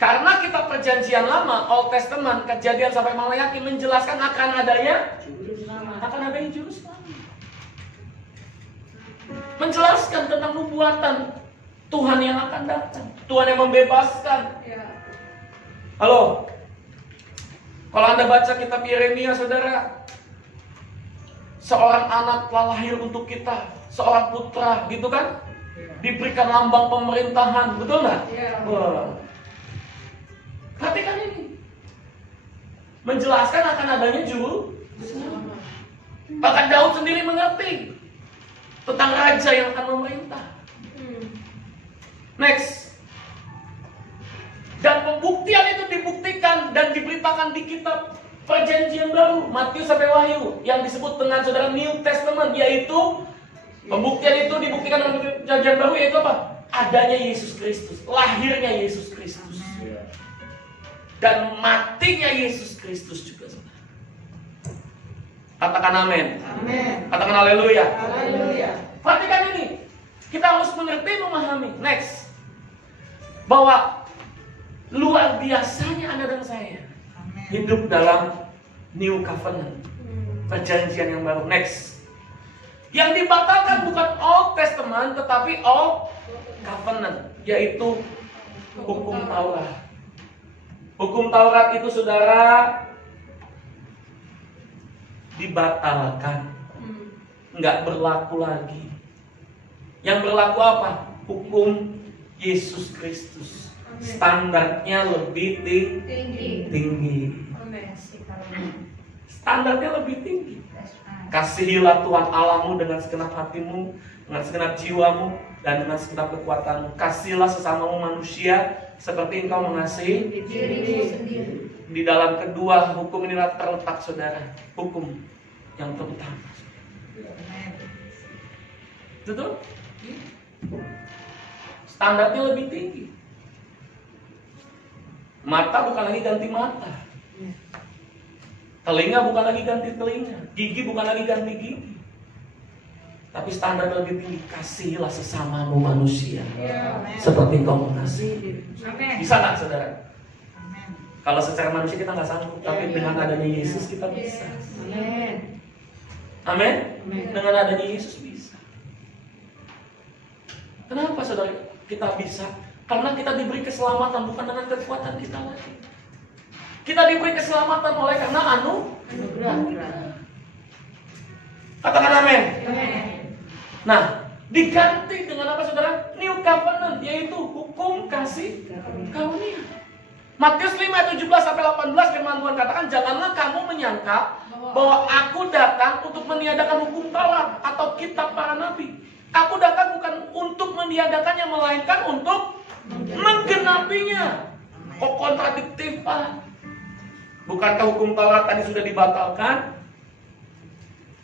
karena kitab perjanjian lama, Old Testament, Kejadian sampai Maleakhi menjelaskan akan adanya juru selamat. Menjelaskan tentang nubuatan Tuhan yang akan datang, Tuhan yang membebaskan. Halo. Kalau Anda baca kitab Yeremia, saudara, seorang anak telah lahir untuk kita, seorang putra, gitu kan? Diberikan lambang pemerintahan, betul nggak? Wah. Perhatikan ini, menjelaskan akan adanya juru selamat. Bahkan Daud sendiri mengerti tentang raja yang akan memerintah. Next. Dan pembuktian itu dibuktikan dan diberitakan di kitab perjanjian baru, Matius sampai Wahyu, yang disebut dengan saudara New Testament, yaitu pembuktian itu dibuktikan dalam perjanjian baru, yaitu apa? Adanya Yesus Kristus, lahirnya Yesus Kristus, dan matinya Yesus Kristus juga, saudara. Katakan amin. Amin. Katakan haleluya. Haleluya. Perhatikan ini, kita harus mengerti, memahami. Next, bahwa luar biasanya Anda dan saya hidup dalam New Covenant, perjanjian yang baru. Next, yang dibatalkan bukan Old Testament tetapi Old Covenant, yaitu hukum Taurat. Hukum Taurat itu saudara dibatalkan, nggak berlaku lagi. Yang berlaku apa? Hukum Yesus Kristus. Standarnya lebih tinggi. Standarnya lebih tinggi. Kasihilah Tuhan Allahmu dengan segenap hatimu, dengan segenap jiwamu, dan dengan segenap kekuatanmu. Kasihlah sesamamu manusia seperti engkau mengasihi Dirimu sendiri. Di dalam kedua hukum inilah terletak saudara, hukum yang terutama. Betul? Standarnya lebih tinggi. Mata bukan lagi ganti mata, telinga bukan lagi ganti telinga, gigi bukan lagi ganti gigi. Tapi standar lebih tinggi, kasihilah sesamamu manusia seperti engkau mengasihi. Bisa nggak saudara? Kalau secara manusia kita nggak sanggup, tapi dengan adanya Yesus kita bisa. Amin. Dengan adanya Yesus bisa. Kenapa saudara kita bisa? Karena kita diberi keselamatan bukan dengan kekuatan kita lagi. Kita diberi keselamatan oleh karena anugerah. Katakan amin. Nah, diganti dengan apa saudara? New Covenant, yaitu hukum kasih karunia. Matius 5 ayat 17-18 firman Tuhan katakan, janganlah kamu menyangka bahwa aku datang untuk meniadakan hukum Taurat atau kitab para nabi. Aku datang bukan untuk meniadakannya, melainkan untuk menggenapinya. Kok kontradiktif, Pak? Bukankah hukum Taurat tadi sudah dibatalkan?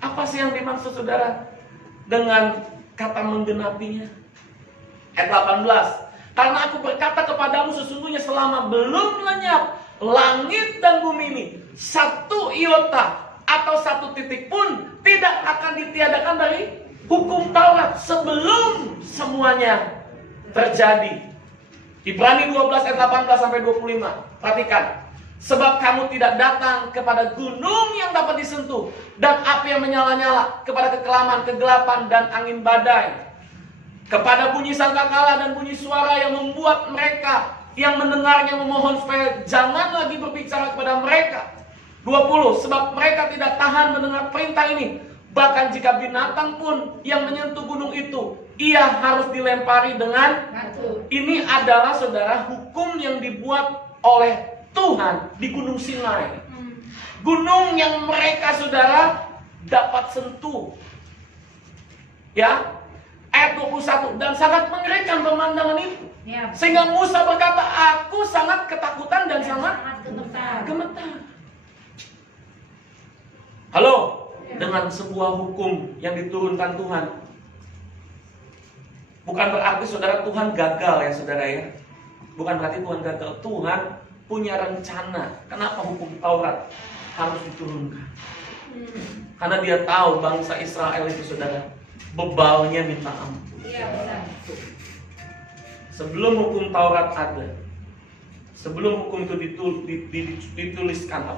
Apa sih yang dimaksud saudara dengan kata menggenapinya? Ayat 18. Karena aku berkata kepadamu, sesungguhnya selama belum lenyap langit dan bumi ini, satu iota atau satu titik pun tidak akan ditiadakan dari hukum Taurat sebelum semuanya terjadi. Ibrani 12 ayat 18-25. Perhatikan. Sebab kamu tidak datang kepada gunung yang dapat disentuh dan api yang menyala-nyala, kepada kekelaman, kegelapan dan angin badai, kepada bunyi sangkakala dan bunyi suara yang membuat mereka yang mendengarnya memohon supaya jangan lagi berbicara kepada mereka. 20. Sebab mereka tidak tahan mendengar perintah ini. Bahkan jika binatang pun yang menyentuh gunung itu, ia harus dilempari dengan batu. Ini adalah saudara hukum yang dibuat oleh Tuhan di Gunung Sinai. Gunung yang mereka saudara dapat sentuh. Ya. Ayat 21. Dan sangat mengerikan pemandangan itu. Ya. Sehingga Musa berkata, aku sangat ketakutan dan sangat gemetar. Halo. Ya. Dengan sebuah hukum yang diturunkan Tuhan, bukan berarti saudara Tuhan gagal ya saudara ya. Bukan berarti Tuhan gagal. Tuhan punya rencana. Kenapa hukum Taurat harus diturunkan? Karena dia tahu bangsa Israel itu saudara bebalnya minta ampun. Iya, benar. Sebelum hukum Taurat ada, sebelum hukum itu dituliskan,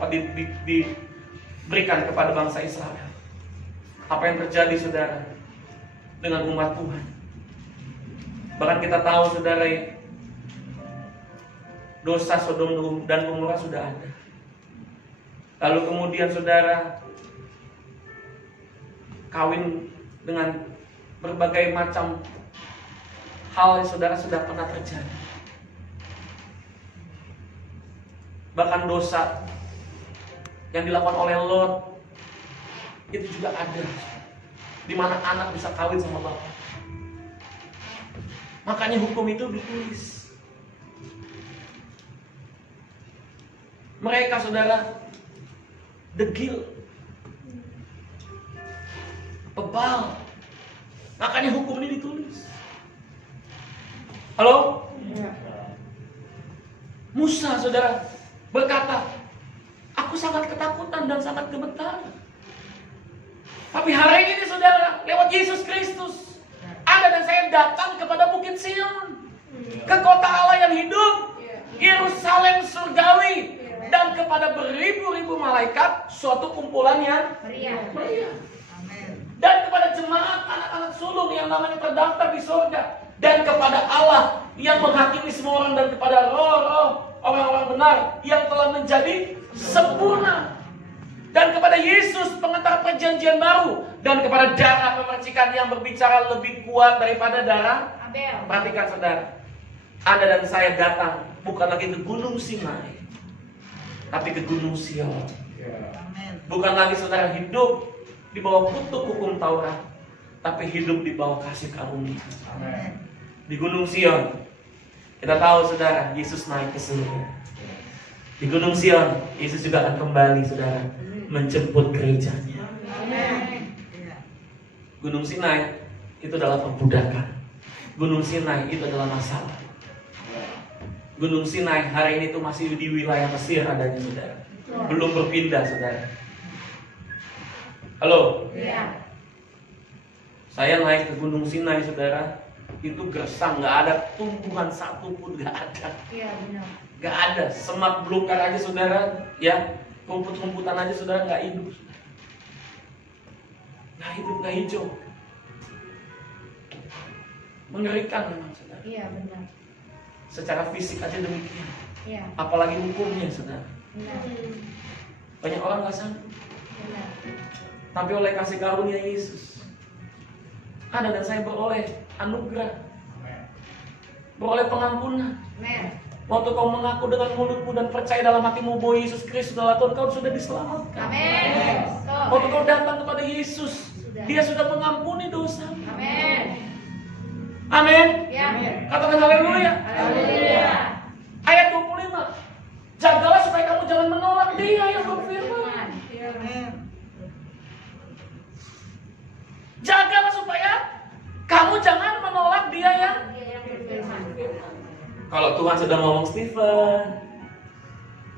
diberikan kepada bangsa Israel, apa yang terjadi saudara dengan umat Tuhan? Bahkan kita tahu saudara, dosa Sodom dan Gomora sudah ada. Lalu kemudian saudara kawin dengan berbagai macam hal yang saudara sudah pernah terjadi. Bahkan dosa yang dilakukan oleh Lot itu juga ada, di mana anak bisa kawin sama bapak. Makanya hukum itu ditulis. Mereka saudara degil, bebal. Makanya hukum ini ditulis. Halo? Musa saudara berkata, aku sangat ketakutan dan sangat gemetar. Tapi hari ini saudara, lewat Yesus Kristus, ada dan saya datang kepada Bukit Sion, ke kota Allah yang hidup, Yerusalem surgawi, dan kepada beribu-ribu malaikat, suatu kumpulan yang meriah. Dan kepada jemaat anak-anak sulung yang namanya terdaftar di surga, dan kepada Allah yang menghakimi semua orang, dan kepada roh-roh orang-orang benar yang telah menjadi sempurna, dan kepada Yesus pengantar perjanjian baru, dan kepada darah pemercikan yang berbicara lebih kuat daripada darah Abel. Perhatikan saudara, Anda dan saya datang bukan lagi ke Gunung Sinai, tapi ke Gunung Sion. Bukan lagi saudara hidup di bawah kutuk hukum Taurat, tapi hidup di bawah kasih karunia. Di Gunung Sion kita tahu saudara, Yesus naik ke surga. Di Gunung Sion Yesus juga akan kembali saudara menjemput gerejanya. Gunung Sinai itu adalah perbudakan. Gunung Sinai itu adalah masalah. Gunung Sinai hari ini itu masih di wilayah Mesir adanya saudara, belum berpindah saudara. Halo? Iya. Saya naik ke Gunung Sinai saudara, itu gersang, nggak ada tumbuhan satu pun, nggak ada. Iya benar. Nggak ada, semak belukar aja saudara, ya, rumput-rumputan aja saudara nggak hidup. Nggak hidup, nggak hijau. Mengerikan memang saudara. Iya benar. Secara fisik aja demikian. Iya. Apalagi hukumnya saudara. Benar. Banyak orang nggak sanggup. Benar. Tapi oleh kasih karunia Yesus, Anda dan saya beroleh anugerah, beroleh pengampunan. Waktu kau mengaku dengan mulutmu dan percaya dalam hatimu bahwa Yesus Kristus adalah Tuhan, kau sudah diselamatkan. Amin. Waktu kau datang kepada Yesus, Dia sudah mengampuni dosa. Amin. Amin. Ya. Katakan haleluya. Haleluya. Ayat 25. Jagalah supaya kamu jangan menolak Dia yang berfirman. Jagalah supaya kamu jangan menolak Dia yang berfirman. Kalau Tuhan sudah ngomong Stephen,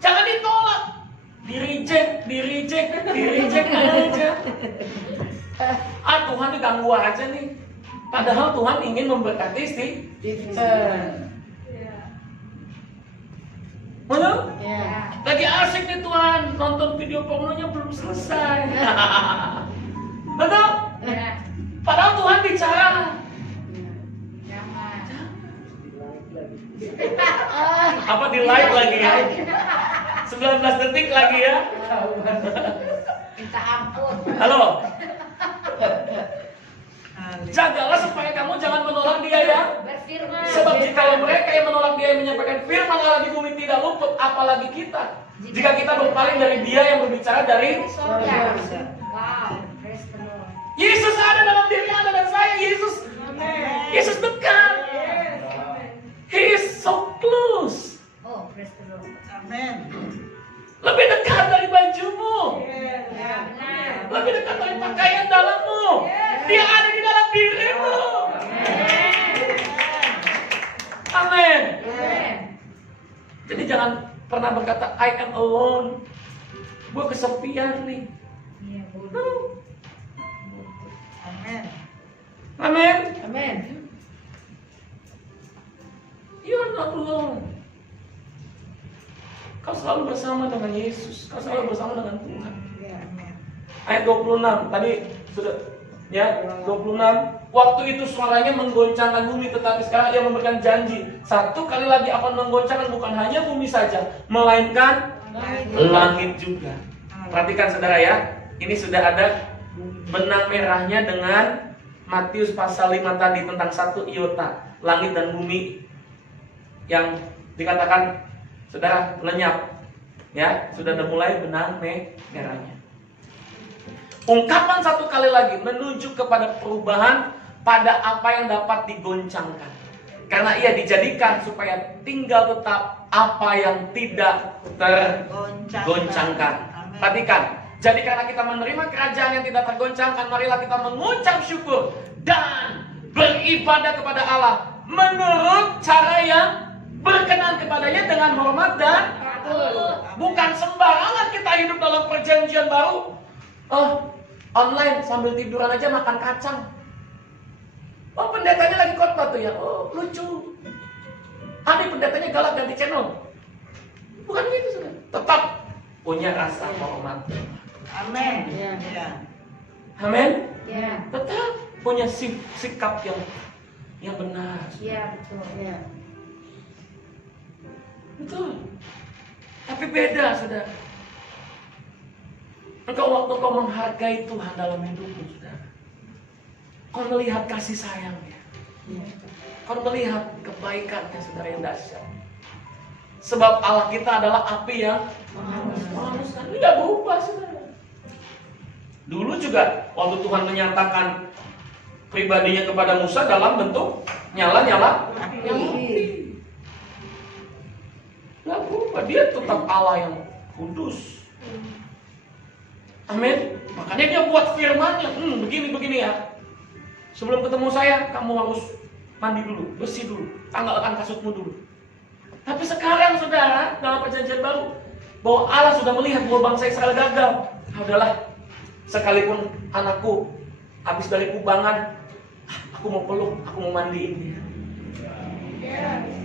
jangan ditolak, di reject aja. Tuhan diganggu aja nih. Padahal Tuhan ingin memberkati Stephen. Betul? Ya. Lagi asik nih Tuhan, nonton video pornonya belum selesai. Betul? Ya. Padahal Tuhan bicara. Jangan. Apa di live lagi ya? 19 detik lagi ya? Minta ampun. Halo? Jagalah supaya kamu jangan menolak Dia ya. Berfirman. Sebab jika mereka yang menolak Dia yang menyampaikan firman Allah di bumi tidak luput, apalagi kita. Jika kita berpaling dari Dia yang berbicara dari Surga. Wow. Praise the Lord. Yesus ada dalam diri Anda dan saya. Yesus dekat. He is so close. Oh, praise the Lord. Lebih dekat dari bajumu. Ya, benar. Lebih dekat dari pakaian dalammu. Dia ada di dalam dirimu. Amin. Amen. Jadi jangan pernah berkata I am alone. Gue kesepian nih. Iya, bodoh. Amin. Amen. You are not alone. Kau selalu bersama dengan Yesus. Kau selalu bersama dengan Tuhan. Ayat 26 tadi sudah ya 26. Waktu itu suaranya menggoncangkan bumi, tetapi sekarang Ia memberikan janji, satu kali lagi akan menggoncangkan bukan hanya bumi saja, melainkan langit juga. Perhatikan saudara ya, ini sudah ada benang merahnya dengan Matius pasal 5 tadi tentang satu iota, langit dan bumi yang dikatakan saudara lenyap. Ya, sudah ada mulai benang merahnya. Ungkapan satu kali lagi menuju kepada perubahan pada apa yang dapat digoncangkan. Karena Ia dijadikan supaya tinggal tetap apa yang tidak tergoncangkan. Perhatikan, jadi karena kita menerima kerajaan yang tidak tergoncangkan, marilah kita mengucap syukur dan beribadah kepada Allah menurut cara yang berkenan kepadanya dengan hormat dan bukan sembarangan kita hidup dalam perjanjian baru. Online sambil tiduran aja makan kacang. Pendetanya lagi khotbah tuh ya. Lucu. Pendetanya galak ganti channel. Bukan gitu sudah. Tetap punya rasa hormat. Amin. Amin. Ya. Tetap punya sikap yang benar. Iya, betul. Ya. Betul. Tapi beda, saudara. Engkau waktu kau menghargai Tuhan dalam hidupmu, saudara. Kau melihat kasih sayangnya. Kau melihat kebaikannya, saudara, yang dahsyat. Sebab Allah kita adalah api yang menghanuskan. Tidak berubah, saudara. Dulu juga waktu Tuhan menyatakan pribadinya kepada Musa dalam bentuk nyala-nyala yang api. Tidak berubah, dia tetap Allah yang kudus. Amin. Makanya dia buat firman-Nya, begini ya. Sebelum ketemu saya, kamu harus mandi dulu, bersih dulu, tanggalkan kasutmu dulu. Tapi sekarang saudara, dalam perjanjian baru, bahwa Allah sudah melihat bahwa bangsa Israel gagal. Udahlah, sekalipun anakku habis dari kubangan, aku mau peluk, aku mau mandiin dia.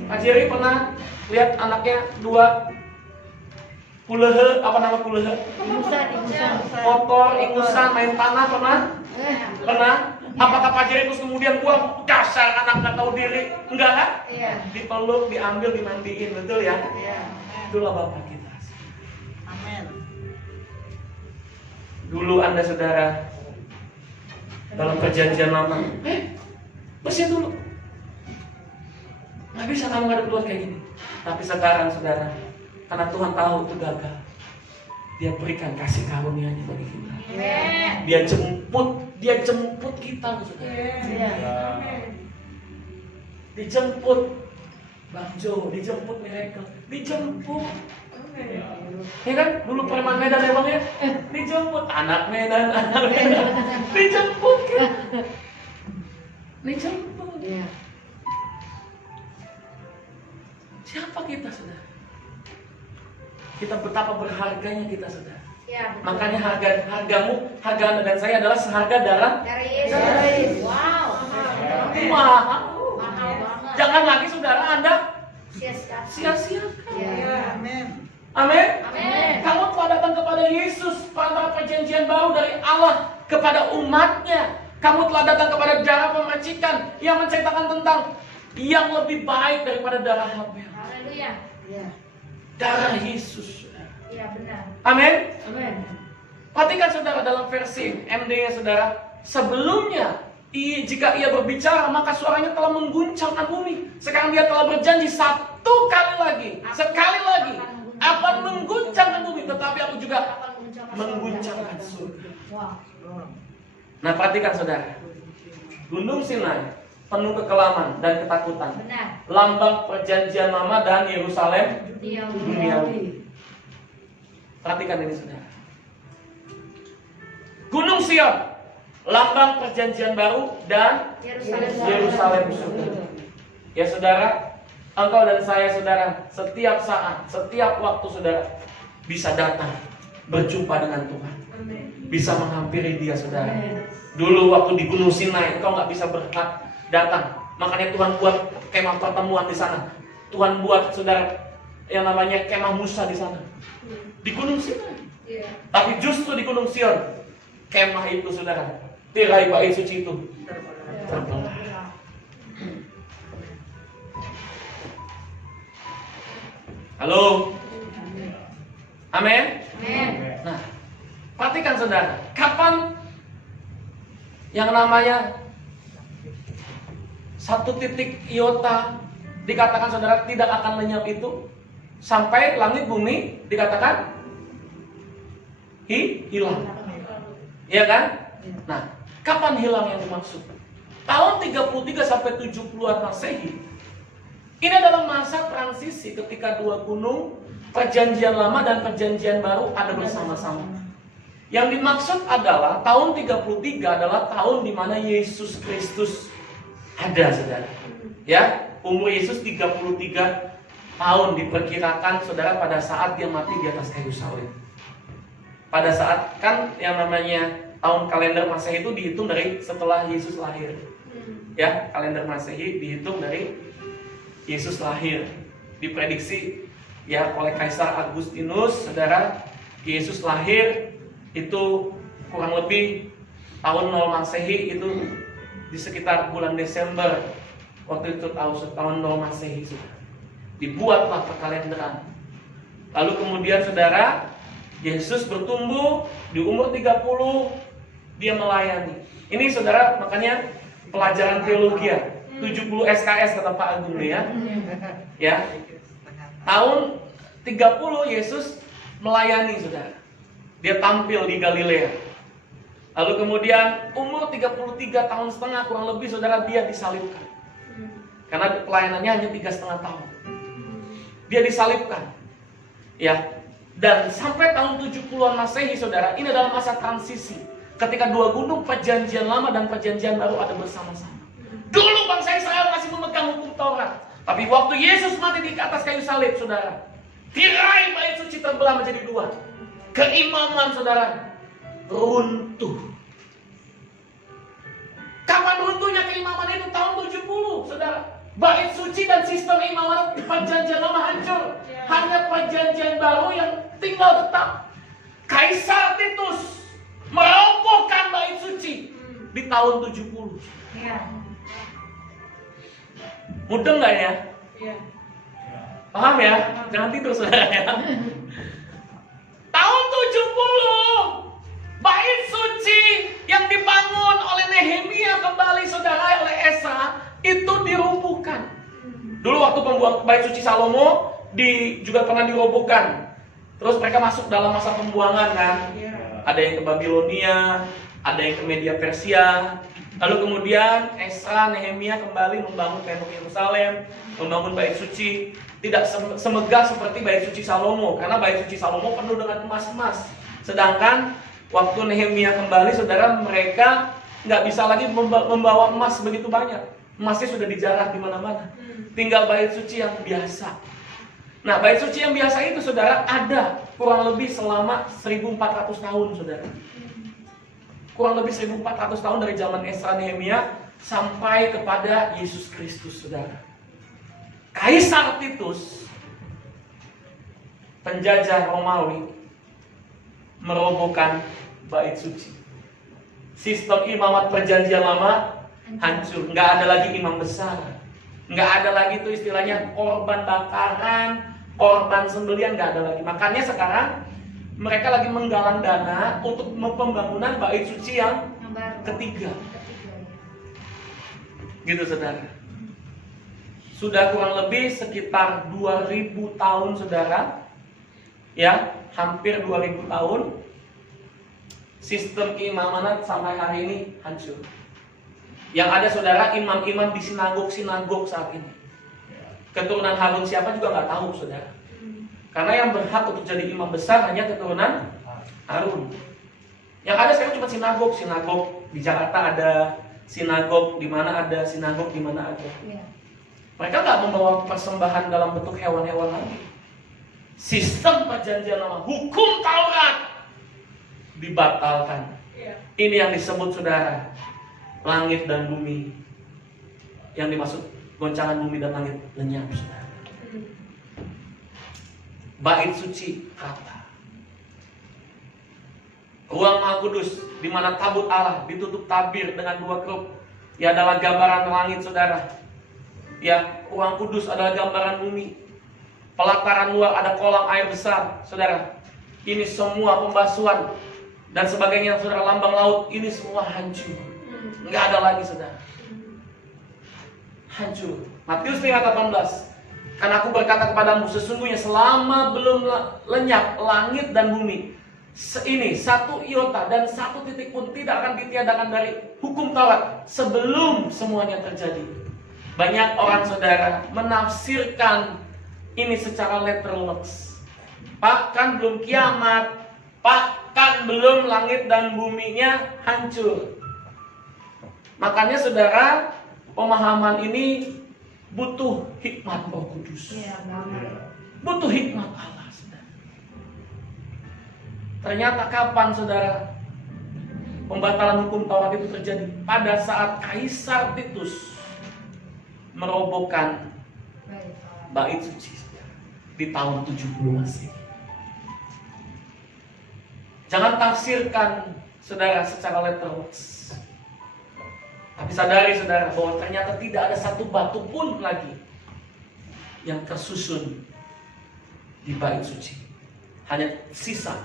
Pak Jerry pernah lihat anaknya 2 pulehe, apa nama pulehe? Ingusan. Kotor, ingusan, main tanah pernah? Pernah? Apakah Pak Jerry terus kemudian gua dasar anak gak tahu diri? Enggak kan? Iya. Dipeluk, diambil, dimandiin, betul ya? Iya. Itulah Bapak kita. Amin. Dulu Anda saudara dalam perjanjian lama, bersih dulu. Nggak bisa kamu ngadep Tuhan kayak gini. Tapi sekarang saudara, karena Tuhan tahu itu gagal, Dia berikan kasih karunia-Nya bagi kita. Dia jemput kita, saudara. Dijemput Bang Jo, dijemput Miracle, dijemput. Ya kan? Dulu preman Medan ya Bang ya? Dijemput anak Medan, dijemput kan? Dijemput. Siapa kita, saudara? Kita betapa berharganya kita, saudara. Makanya hargamu, harga Anda dan saya adalah seharga darah Yesus. Wow. mahal. Mahal banget. Jangan lagi saudara Anda Sia-siakan. sia-siakan. Amin. Amin. Amin. Kamu telah datang kepada Yesus, perantara perjanjian baru dari Allah kepada umatnya. Kamu telah datang kepada darah pemacikan yang menceritakan tentang yang lebih baik daripada darah Habel. Haleluya. Ya. Darah Yesus. Iya benar. Amin. Amin. Perhatikan saudara dalam versi MD-nya saudara. Sebelumnya jika ia berbicara maka suaranya telah mengguncangkan bumi. Sekarang dia telah berjanji satu kali lagi, sekali lagi akan mengguncangkan bumi, tetapi aku juga mengguncangkan surga. Wow. Nah perhatikan saudara, Gunung Sinai penuh kekelaman dan ketakutan, Benar. lambang perjanjian lama dan Yerusalem Dia duniawi. Perhatikan ini saudara, Gunung Sion, lambang perjanjian baru dan Yerusalem surga. Ya saudara, engkau dan saya saudara, setiap saat, setiap waktu saudara bisa datang berjumpa dengan Tuhan, bisa menghampiri Dia saudara. Dulu waktu di Gunung Sinai engkau nggak bisa berhak datang, makanya Tuhan buat kemah pertemuan di sana. Tuhan buat saudara yang namanya kemah Musa di sana, di Gunung Sinai. Tapi justru di Gunung Sion, kemah itu saudara, tirai bait suci itu terbelah. Halo. Amin. Amin. Nah, perhatikan saudara, kapan yang namanya satu titik iota dikatakan saudara tidak akan lenyap itu sampai langit bumi dikatakan hilang. Iya kan? Nah, kapan hilang yang dimaksud? Tahun 33 sampai 70-an Masehi. Ini adalah masa transisi ketika dua gunung perjanjian lama dan perjanjian baru ada bersama-sama. Yang dimaksud adalah tahun 33 adalah tahun di mana Yesus Kristus ada, saudara. Ya, umur Yesus 33 tahun diperkirakan saudara pada saat dia mati di atas kayu salib. Pada saat kan yang namanya tahun kalender Masehi itu dihitung dari setelah Yesus lahir. Ya, kalender Masehi dihitung dari Yesus lahir. Diprediksi ya oleh Kaisar Agustinus, saudara, Yesus lahir itu kurang lebih tahun 0 Masehi, itu di sekitar bulan Desember. Waktu itu tahun 0 Masehi saudara. Dibuatlah perkalenderan. Lalu kemudian saudara, Yesus bertumbuh di umur 30, dia melayani. Ini saudara, makanya pelajaran teologi ya, 70 SKS kata Pak Agung nih ya. Ya. Tahun 30 Yesus melayani saudara. Dia tampil di Galilea. Lalu kemudian umur 33 tahun setengah kurang lebih saudara dia disalibkan. Karena pelayanannya hanya 3,5 tahun. Dia disalibkan. Ya. Dan sampai tahun 70-an Masehi saudara, ini adalah masa transisi ketika dua gunung perjanjian lama dan perjanjian baru ada bersama-sama. Dulu bangsa Israel masih memegang hukum Taurat, tapi waktu Yesus mati di atas kayu salib saudara, tirai bait suci terbelah menjadi dua. Keimaman saudara runtuh. Kapan runtuhnya keimaman itu? Tahun 70 saudara. Bait suci dan sistem imaman perjanjian lama hancur. Hanya perjanjian baru yang tinggal tetap. Kaisar Titus merobohkan bait suci di tahun 70. Iya. Mudeng nggak ya? Iya. Paham ya? Jangan tidur saudara ya. Tahun 70 bait suci yang dibangun oleh Nehemia kembali saudara oleh Esra itu dirubuhkan. Dulu waktu pembuat bait suci Salomo juga pernah dirobohkan. Terus mereka masuk dalam masa pembuangan kan. Ada yang ke Babilonia, ada yang ke Media Persia. Lalu kemudian Esra, Nehemia kembali membangun tembok Yerusalem, membangun bait suci. Tidak semegah seperti bait suci Salomo, karena bait suci Salomo penuh dengan emas-emas. Sedangkan waktu Nehemia kembali, saudara, mereka nggak bisa lagi membawa emas begitu banyak. Emasnya sudah dijarah di mana-mana. Tinggal bait suci yang biasa. Nah, bait suci yang biasa itu, saudara, ada kurang lebih selama 1400 tahun, saudara. Kurang lebih 1400 tahun dari zaman Esra Nehemia sampai kepada Yesus Kristus, saudara. Kaisar Titus, penjajah Romawi, merobohkan bait suci. Sistem imamat perjanjian lama hancur. Nggak ada lagi imam besar. Nggak ada lagi tuh istilahnya korban bakaran, korban sembelian, nggak ada lagi. Makanya sekarang mereka lagi menggalang dana untuk pembangunan bait suci yang ketiga. Gitu, saudara. Sudah kurang lebih sekitar 2000 tahun, saudara. Ya, hampir 2000 tahun. Sistem keimaman sampai hari ini hancur. Yang ada, saudara, imam-imam di sinagog-sinagog saat ini. Keturunan Harun siapa juga nggak tahu, saudara. Karena yang berhak untuk jadi imam besar hanya keturunan Harun. Yang ada sekarang cuma sinagog. Di Jakarta ada sinagog, di mana ada sinagog, di mana ada. Mereka nggak membawa persembahan dalam bentuk hewan-hewan lagi. Sistem perjanjian lama, hukum Taurat dibatalkan. Ini yang disebut, saudara, langit dan bumi. Yang dimaksud goncangan bumi dan langit lenyap, saudara. Bait suci rata. Ruang Maha Kudus, di mana tabut Allah ditutup tabir dengan 2 kerup, ya adalah gambaran langit, saudara. Ya, ruang kudus adalah gambaran bumi. Pelataran luar ada kolam air besar, saudara. Ini semua pembasuhan dan sebagainya, saudara, lambang laut, ini semua hancur. Nggak ada lagi, saudara. Hancur. Matius 5:18. Karena aku berkata kepadamu, sesungguhnya selama belum lenyap langit dan bumi, ini 1 iota dan 1 titik pun tidak akan ditiadakan dari hukum Taurat sebelum semuanya terjadi. Banyak orang, saudara, menafsirkan ini secara literals. Pak, kan belum kiamat. Pak, kan belum langit dan buminya hancur. Makanya, saudara, pemahaman ini butuh hikmat Roh Kudus. Butuh hikmat Allah, saudara. Ternyata kapan, saudara, pembatalan hukum Taurat itu terjadi? Pada saat Kaisar Titus merobohkan bait suci, saudara, di tahun 70 Masehi. Jangan tafsirkan, saudara, secara literal. Tapi sadari, saudara, bahwa ternyata tidak ada satu batu pun lagi yang tersusun di bait suci. Hanya sisa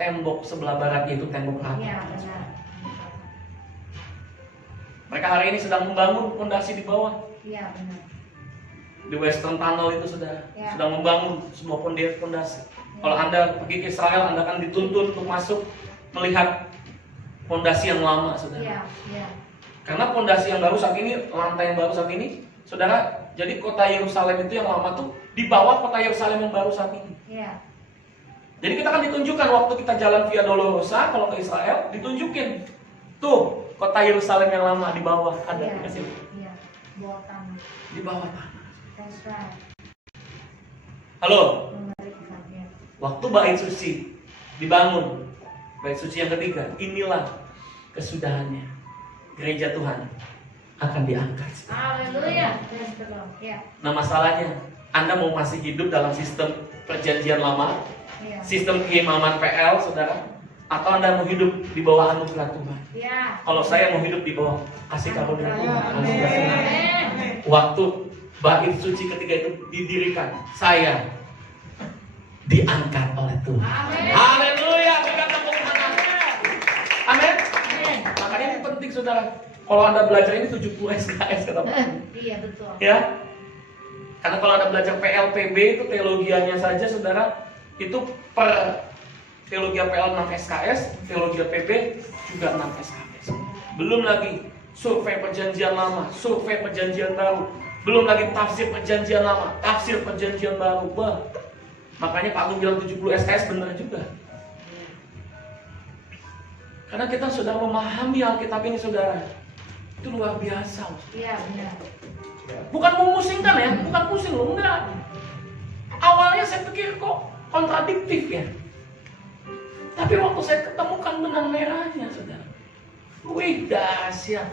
tembok sebelah barat, yaitu tembok rata. Mereka hari ini sedang membangun fondasi di bawah. Di Western Tunnel itu, saudara, sedang membangun sebuah fondasi. Kalau Anda pergi ke Israel, Anda akan dituntun untuk masuk melihat fondasi yang lama, saudara. Karena fondasi yang baru saat ini, lantai yang baru saat ini, saudara, jadi kota Yerusalem itu yang lama tuh di bawah kota Yerusalem yang baru saat ini. Jadi kita akan ditunjukkan waktu kita jalan Via Dolorosa, kalau ke Israel, ditunjukin tuh kota Yerusalem yang lama di bawah ada di sini. Di bawah tanah. Halo. Waktu bait suci dibangun, bait suci yang ketiga, inilah kesudahannya. Gereja Tuhan akan diangkat. Haleluya. Nah, masalahnya, Anda mau masih hidup dalam sistem perjanjian lama, sistem keimaman PL, saudara, atau Anda mau hidup di bawah anugerah Tuhan? Kalau saya mau hidup di bawah kasih karunia Tuhan. Waktu bait suci ketiga itu didirikan, saya diangkat oleh Tuhan. Haleluya, berikan tepuk tangan. Amin. Makanya ini penting, saudara. Kalau Anda belajar ini 70 SKS kata Pak. Iya, betul. Ya. Karena kalau Anda belajar PLPB itu teologianya saja saudara, itu per teologi PL 6 SKS, teologi PB juga 6 SKS. Belum lagi survei perjanjian lama, survei perjanjian baru. Belum lagi tafsir perjanjian lama, tafsir perjanjian baru. Wah, makanya Pak Agung bilang 70 SKS benar juga. Karena kita sudah memahami Alkitab ini saudara, itu luar biasa. Iya, benar. Bukan memusingkan ya, bukan pusing loh, enggak. Awalnya saya pikir kok kontradiktif ya. Tapi waktu saya ketemukan benang merahnya saudara, wih dahsyat.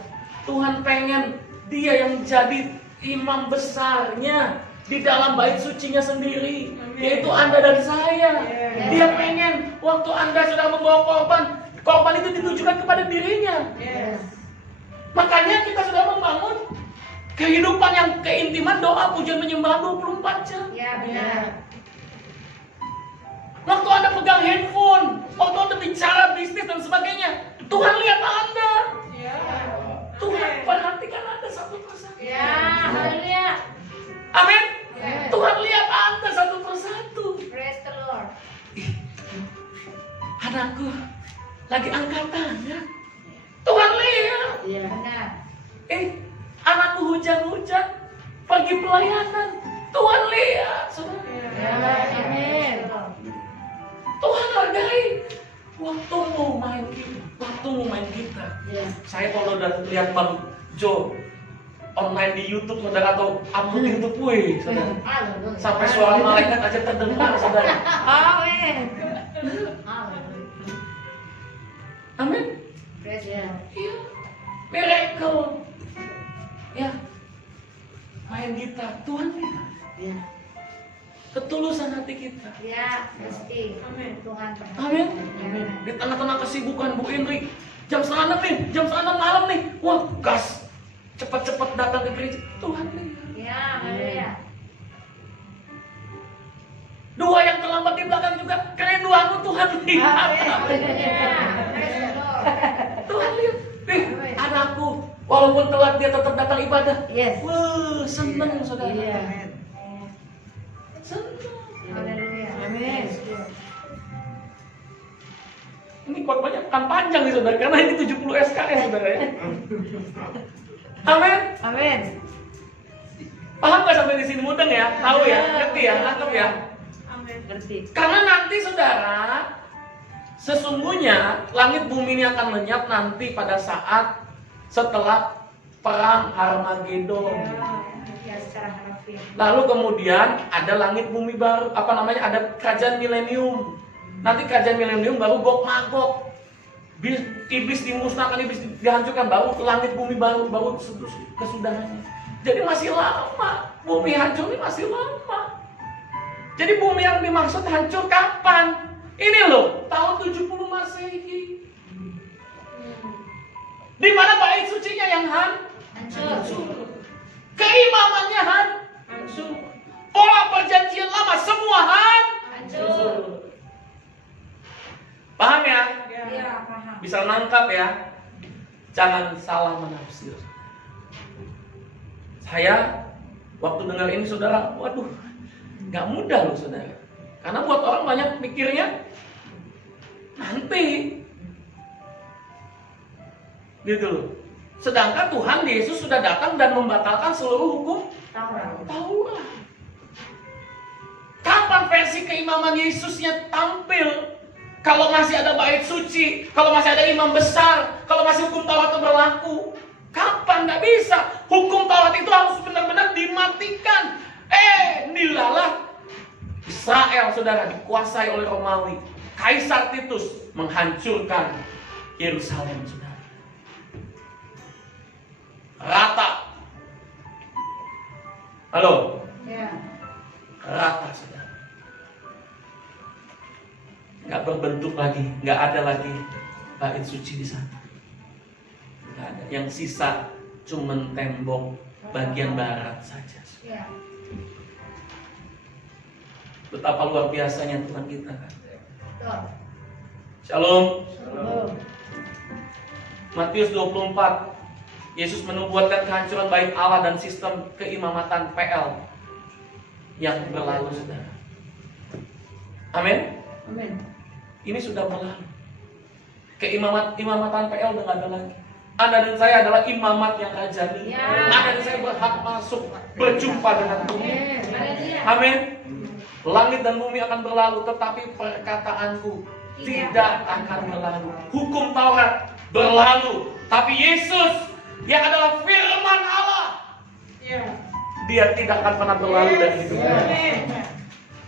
Tuhan pengen dia yang jadi imam besarnya di dalam bait sucinya sendiri, yaitu Anda dan saya. Dia pengen waktu Anda sedang membawa korban itu ditujukan kepada dirinya. Makanya kita sudah membangun kehidupan yang keintiman, doa, pujian, penyembahan 24 jam. Iya, benar. Waktu Anda pegang handphone, waktu Anda bicara bisnis dan sebagainya, Tuhan lihat Anda. Tuhan perhatikan Anda satu persatu. Ya, haleluya. Amin. Amin. Tuhan lihat Anda satu persatu. Praise the Lord. Anakku lagi angkat tangan. Tuhan lihat. Iya. Benar. Anakku hujan-hujan pergi pelayanan. Tuhan lihat. Saudara. Ya, amin. Tuhan hargai waktumu main gitar. Iya. Saya kalau udah lihat Bang Jo online di YouTube saudara atau upload di YouTube, wih, saudara. Haleluya. Sampai suara malaikat aja terdengar, saudara. Amin. Amin. Praise Iya. the Lord. Iya. Miracle. Ya. Main gitar, Tuhan lihat. Iya. Ketulusan hati kita. Ya, pasti. Tuhan pernah. Amin. Amin. Di tengah-tengah kesibukan Bu Indri, jam 6 nih, jam 6 malam nih. Wah, gas. Cepat-cepat datang ke gereja. Tuhan lihat. Ya, haleluya. Dua yang terlambat di belakang juga, kerinduanmu Tuhan lihat. Ya, praise the Lord. Tuhan lihat. Anakku, walaupun telat dia tetap datang ibadah. Yes. Wah, seneng saudara. Iya. Seneng. Haleluya. Amin. Ini korbannya bukan panjang nih saudara, karena ini 70 SKS saudara ya. Amin. Amin. Paham nggak sampai di sini mudeng ya? Tahu ya? Ngerti ya? Nangkep ya? Ngerti. Karena nanti saudara, sesungguhnya langit bumi ini akan lenyap nanti pada saat setelah perang Harmagedon. Ya, secara harfiah. Lalu kemudian ada langit bumi baru, ada kerajaan milenium. Nanti kerajaan milenium baru Gog Magog. Iblis dimusnahkan, iblis dihancurkan, baru langit bumi baru kesudahannya. Jadi masih lama, bumi hancur ini masih lama. Jadi bumi yang dimaksud hancur kapan? Ini loh, tahun 70 Masehi. Di mana bait sucinya yang hancur? Keimamannya hancur. Pola perjanjian lama semua hancur. Paham ya? Ya, paham. Bisa nangkap ya? Jangan salah menafsir. Saya waktu dengar ini saudara, waduh, nggak mudah loh saudara. Karena buat orang banyak mikirnya nanti, gitu loh. Sedangkan Tuhan Yesus sudah datang dan membatalkan seluruh hukum Taurat. Kapan versi keimaman Yesusnya tampil? Kalau masih ada bait suci, kalau masih ada imam besar, kalau masih hukum Taurat itu berlaku, kapan? Nggak bisa. Hukum Taurat itu harus benar-benar dimatikan. Nilalah Israel, saudara, dikuasai oleh Romawi. Kaisar Titus menghancurkan Yerusalem, saudara. Rata. Halo? Ya. Rata, saudara. Nggak berbentuk lagi, nggak ada lagi bait suci di sana. Nggak ada. Yang sisa cuman tembok bagian barat saja. Ya. Betapa luar biasanya Tuhan kita kan. Betul. Shalom. Shalom. Matius 24. Yesus menubuatkan kehancuran bait Allah dan sistem keimamatan PL. yang berlalu, saudara. Amin. Amin. Ini sudah berlalu. Imamatan PL udah nggak ada lagi. Anda dan saya adalah imamat yang rajani. Anda dan saya berhak masuk berjumpa dengan Tuhan. Amin. Langit dan bumi akan berlalu, tetapi perkataanku tidak akan berlalu. Hukum Taurat berlalu, tapi Yesus yang adalah firman Allah, dia tidak akan pernah berlalu dari hidup kita.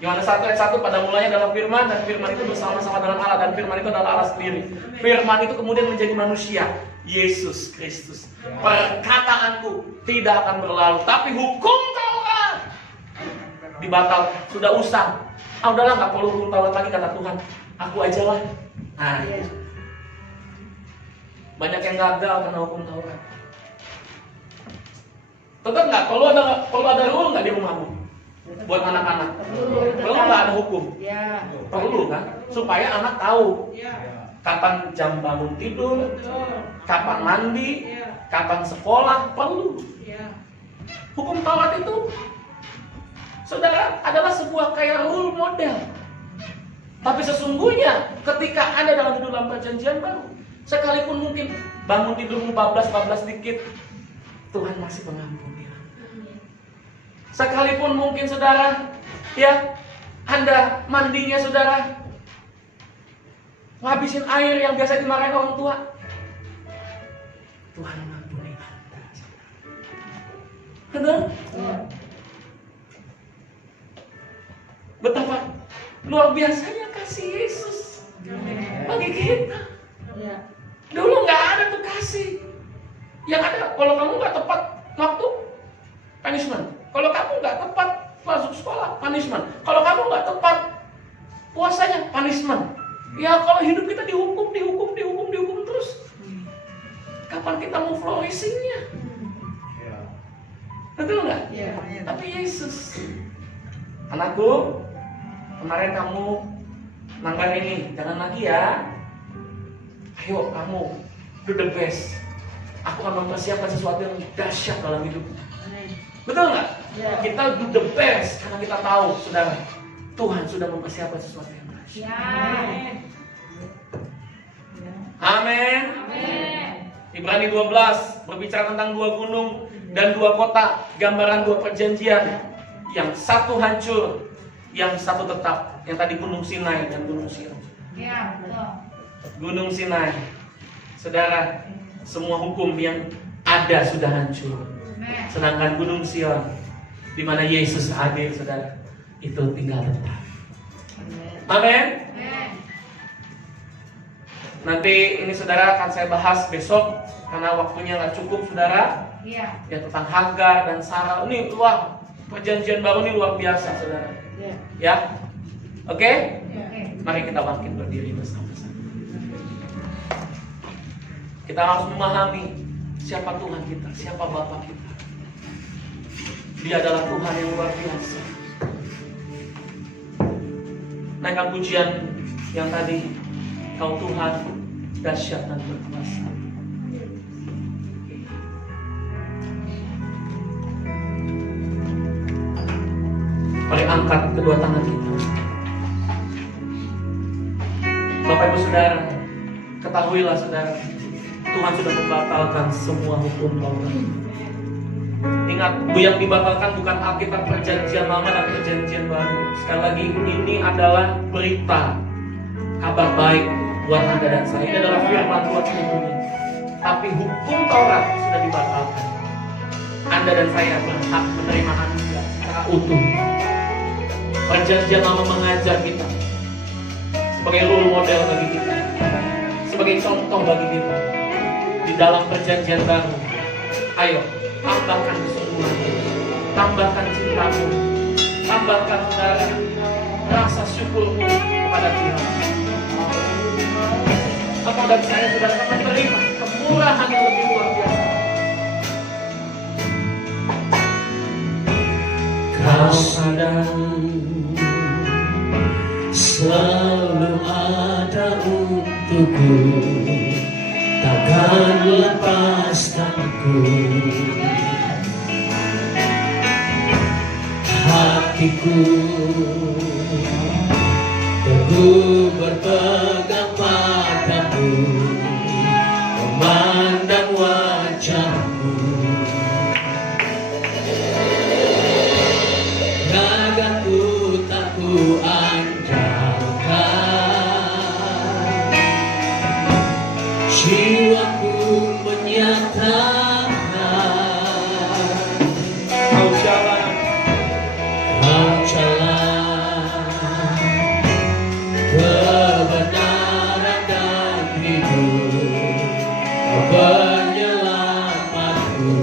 Yohanes 1 ayat 1, pada mulanya adalah firman, dan firman itu bersama-sama dengan Allah, dan firman itu adalah Allah sendiri. Firman itu kemudian menjadi manusia, Yesus Kristus. Perkataanku tidak akan berlalu, tapi hukum Taurat dibatalkan. Sudah usang. Udahlah, nggak perlu hukum Taurat lagi, kata Tuhan. Aku aja lah. Nah, banyak yang gagal karena hukum Taurat. Tetap nggak? Perlu ada rule nggak di rumahmu? Buat anak-anak. Perlu nggak ada hukum? Perlu kan? Supaya anak tahu kapan jam bangun tidur, kapan mandi, kapan sekolah. Perlu. Hukum Taurat itu, saudara, adalah sebuah kayak rule model. Tapi sesungguhnya ketika Anda dalam perjanjian baru, sekalipun mungkin bangun tidurmu bablas dikit, Tuhan masih mengampuni. Sekalipun mungkin saudara, ya, Anda mandinya saudara ngabisin air yang biasa dimarahin orang tua, Tuhan mengampuni Anda. Benar? Betapa luar biasanya kasih Yesus bagi kita. Dulu nggak ada tuh kasih. Yang ada, kalau kamu nggak tepat waktu, punishment. Kalau kamu nggak tepat masuk sekolah, punishment. Kalau kamu nggak tepat puasanya, punishment. Ya kalau hidup kita dihukum terus, kapan kita mau flourishingnya? Betul nggak? Tapi Yesus, anakku, kemarin kamu melanggar ini, jangan lagi ya. Ayo kamu do the best. Aku akan mempersiapkan sesuatu yang dahsyat dalam hidup. Betul nggak? Kita do the best karena kita tahu, saudara, Tuhan sudah mempersiapkan sesuatu yang dahsyat. Amin. Ibrani 12 berbicara tentang dua gunung dan dua kota, gambaran dua perjanjian. Yang satu hancur, yang satu tetap. Yang tadi Gunung Sinai dan Gunung Sion. Gunung Sinai, saudara, semua hukum yang ada sudah hancur. Sedangkan Gunung Sion, di mana Yesus hadir, saudara, itu tinggal tetap. Amin. Nanti ini saudara akan saya bahas besok karena waktunya nggak cukup, saudara. Ya, tentang Hagar dan Sarah. Ini luar perjanjian baru, ini luar biasa, saudara. Ya, oke? Mari kita bangkit berdiri bersama-sama. Kita harus memahami siapa Tuhan kita, siapa Bapa kita. Dia adalah Tuhan yang luar biasa. Naikkan pujian yang tadi, Kau Tuhan dahsyat dan berkuasa. Mari angkat kedua tangan kita. Bapak Ibu Saudara, ketahuilah saudara, Tuhan sudah membatalkan semua hukum Taurat. Ingat, yang dibatalkan bukan Alkitab perjanjian lama dan perjanjian baru. Sekali lagi, ini adalah berita, kabar baik buat Anda dan saya. Ini adalah firman Tuhan seluruhnya. Tapi hukum Taurat sudah dibatalkan. Anda dan saya berhak menerima anugerah secara utuh. Perjanjian lama mengajar kita sebagai role model bagi kita, sebagai contoh bagi kita. Di dalam perjanjian baru, ayo tambahkan kesungguhan, tambahkan cintamu, tambahkan saudara rasa syukurmu kepada Tuhan. Apa dan saya sudah menerima kemurahan yang lebih luar biasa. Kau sadar selalu ada untukku, takkan lepaskanku. hatiku teguh berpegang padamu, memandang wajahmu. Ragaku tak ku andalkan, jiwaku menyatakan Kau jalan, kebenaran dan hidup, penyelamatku.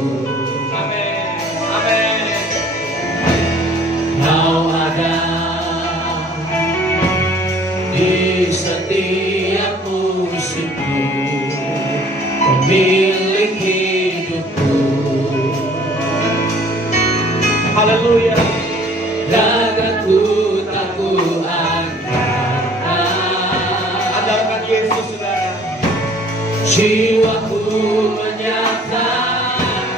amin, amin. Kau ada di setiap musimku, pemilik hidupku. Haleluya. Ragaku tak ku andalkan, Andalkan Yesus, saudara. jiwaku menyatakan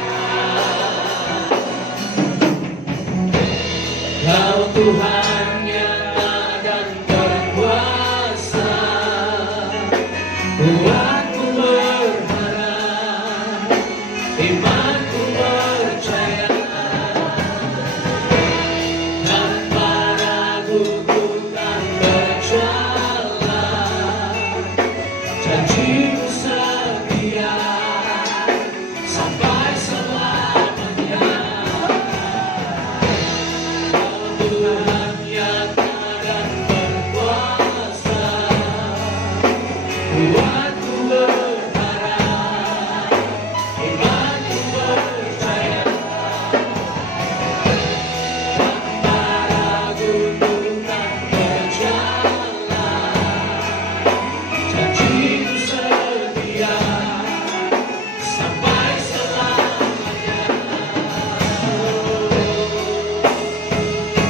Kau Tuhan nyata dan berkuasa. Buatku berharap, imanku percaya, tanpa ragu ku kan berjalan. Janjimu setia sampai selamanya. Kau Tuhan nyata dan berkuasa. Buatku berharap, imanku percaya, tanpa ragu ku kan berjalan. Janjimu setia sampai selamanya.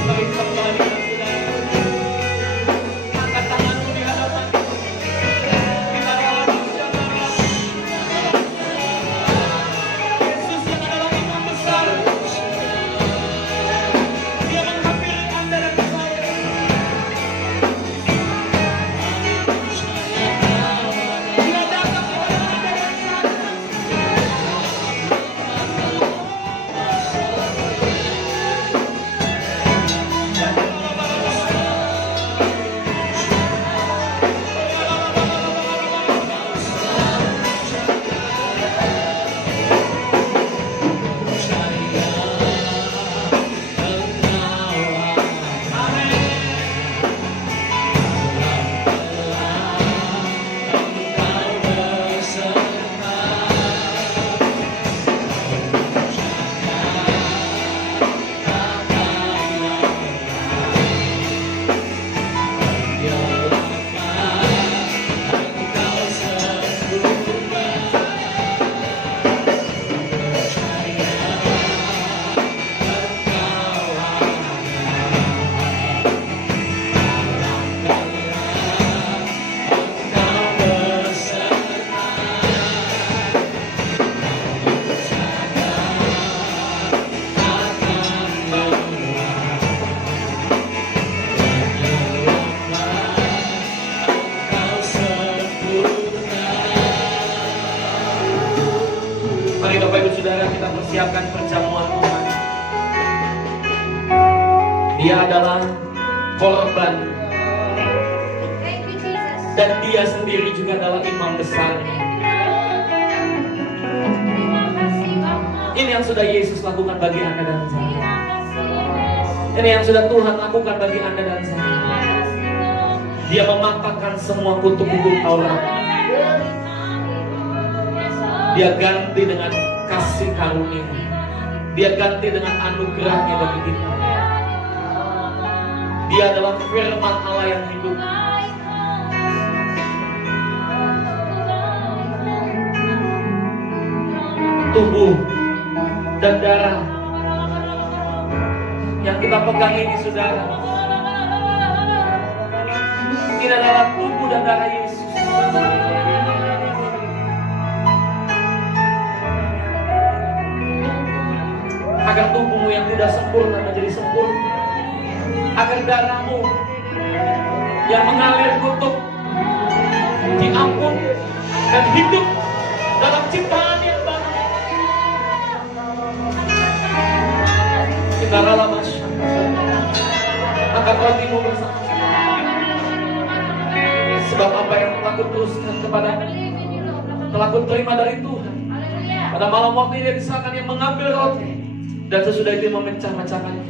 Mari kita kembali, saudara. Angkat tanganmu di hadapan kita dalam ucapan Yesus yang adalah Imam besar. Dia menghampiri Anda dan saya. Dia datang kepada Anda dan saya. Mari Bapak Ibu Saudara, kita persiapkan perjamuan Tuhan. Dia adalah korban Thank you, Jesus. dan dia sendiri juga adalah imam besar. Terima kasih, Bapak. Ini yang sudah Yesus lakukan bagi Anda dan saya. Terima kasih, Yesus. Ini yang sudah Tuhan lakukan bagi Anda dan saya. Dia mematahkan semua kutuk-kutuk Taurat. Dia ganti dengan kasih karunia. Dia ganti dengan anugerahnya bagi kita. Dia adalah firman Allah yang hidup. Tubuh dan darah yang kita pegang ini, saudara, ini adalah tubuh dan darah Yesus. Agar tubuhmu yang tidak sempurna menjadi sempurna, agar darahmu yang mengalir untuk diampun dan hidup dalam ciptaan yang baru. Kita rela angkat rotimu bersama. Sebab apa yang telah kuteruskan kepada telah kuterima dari Tuhan. Pada malam waktu dia diserahkan yang mengambil roti dan sesudah itu memecah-mecahkannya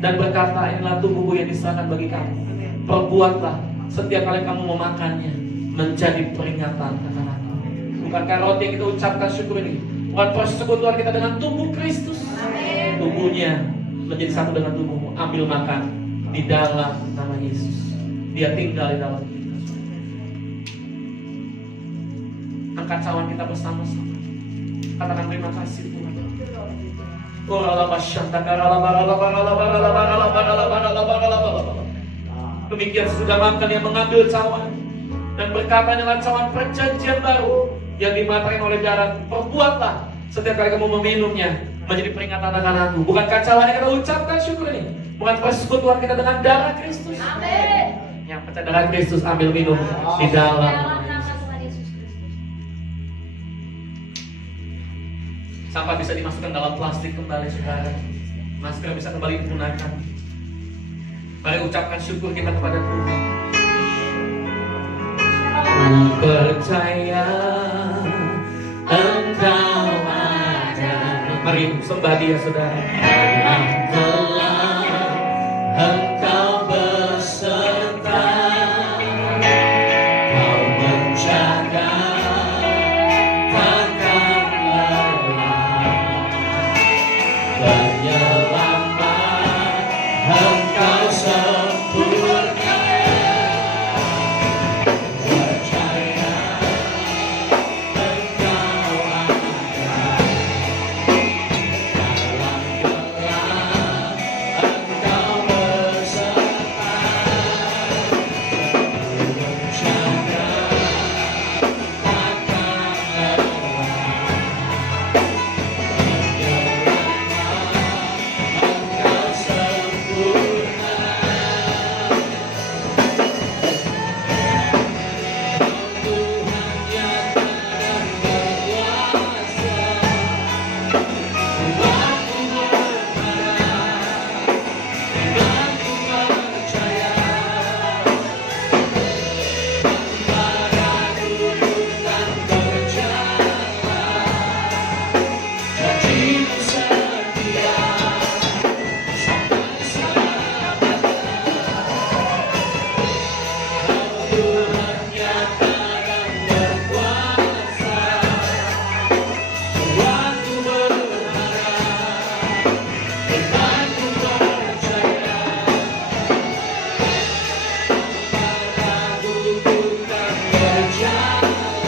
dan berkata, inilah tubuhku yang diserahkan bagi kamu. Perbuatlah setiap kali kamu memakannya menjadi peringatan akan aku. Bukankah roti yang kita ucapkan syukur ini bukan persekutuan kita dengan tubuh Kristus? Tubuhnya menjadi satu dengan tubuhmu. Ambil makan di dalam nama Yesus. Dia tinggal di dalam kita. Angkat cawan kita bersama-sama. Katakan terima kasih Tuhan. Demikian sudah makan yang mengambil cawan dan berkata dengan cawan perjanjian baru yang dimatahkan oleh darah, perbuatlah setiap kali kamu meminumnya menjadi peringatan akan aku. Bukankah cawan yang kita ucapkan syukur ini bukan persekutuan kita dengan darah Kristus? Amin. Yang percaya darah Kristus ambil minum di dalam. Sampah bisa dimasukkan dalam plastik kembali saudara. Masker bisa kembali digunakan. Mari ucapkan syukur kita kepada Tuhan. Ku percaya Engkau ada. Mari sembah Dia saudara. Engkau beserta, Kau menjaga, takkan lelah. Penyelamat Engkau sempurna. Percaya Engkau ada. Dalam gelap Engkau beserta. Menjaga, takkan lelah. Engkau sempurna. Tuhan nyata dan berkuasa. Tuhanku berharap, Tuhanku percaya. Padaku Tuhan berjalan, janjimu setia sampai selamanya. Tuhan nyata dan berkuasa. Tuhanku berharap, Tuhanku percaya. Padaku Tuhan berjalan,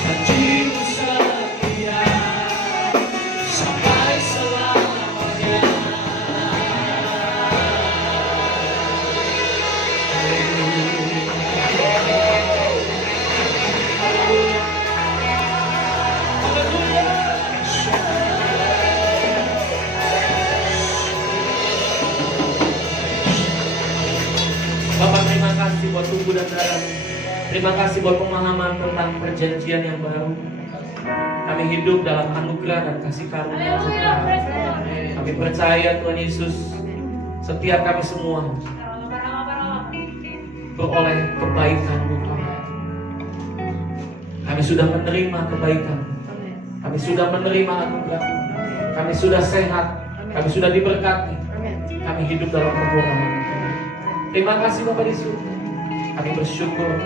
janjimu setia sampai selamanya. Bapak terima kasih buat tubuh dan darah. Terima kasih buat pemahaman tentang perjanjian yang baru. Kami hidup dalam anugerah dan kasih karunia Haleluya, praise the Lord. Kami percaya Tuhan Yesus, setiap kami semua beroleh kebaikan-Mu Tuhan. Kami sudah menerima kebaikan. Kami sudah menerima anugerah. Kami sudah sehat. Kami sudah diberkati. Kami hidup dalam kekurangan. Terima kasih Bapak di surga. Kami bersyukur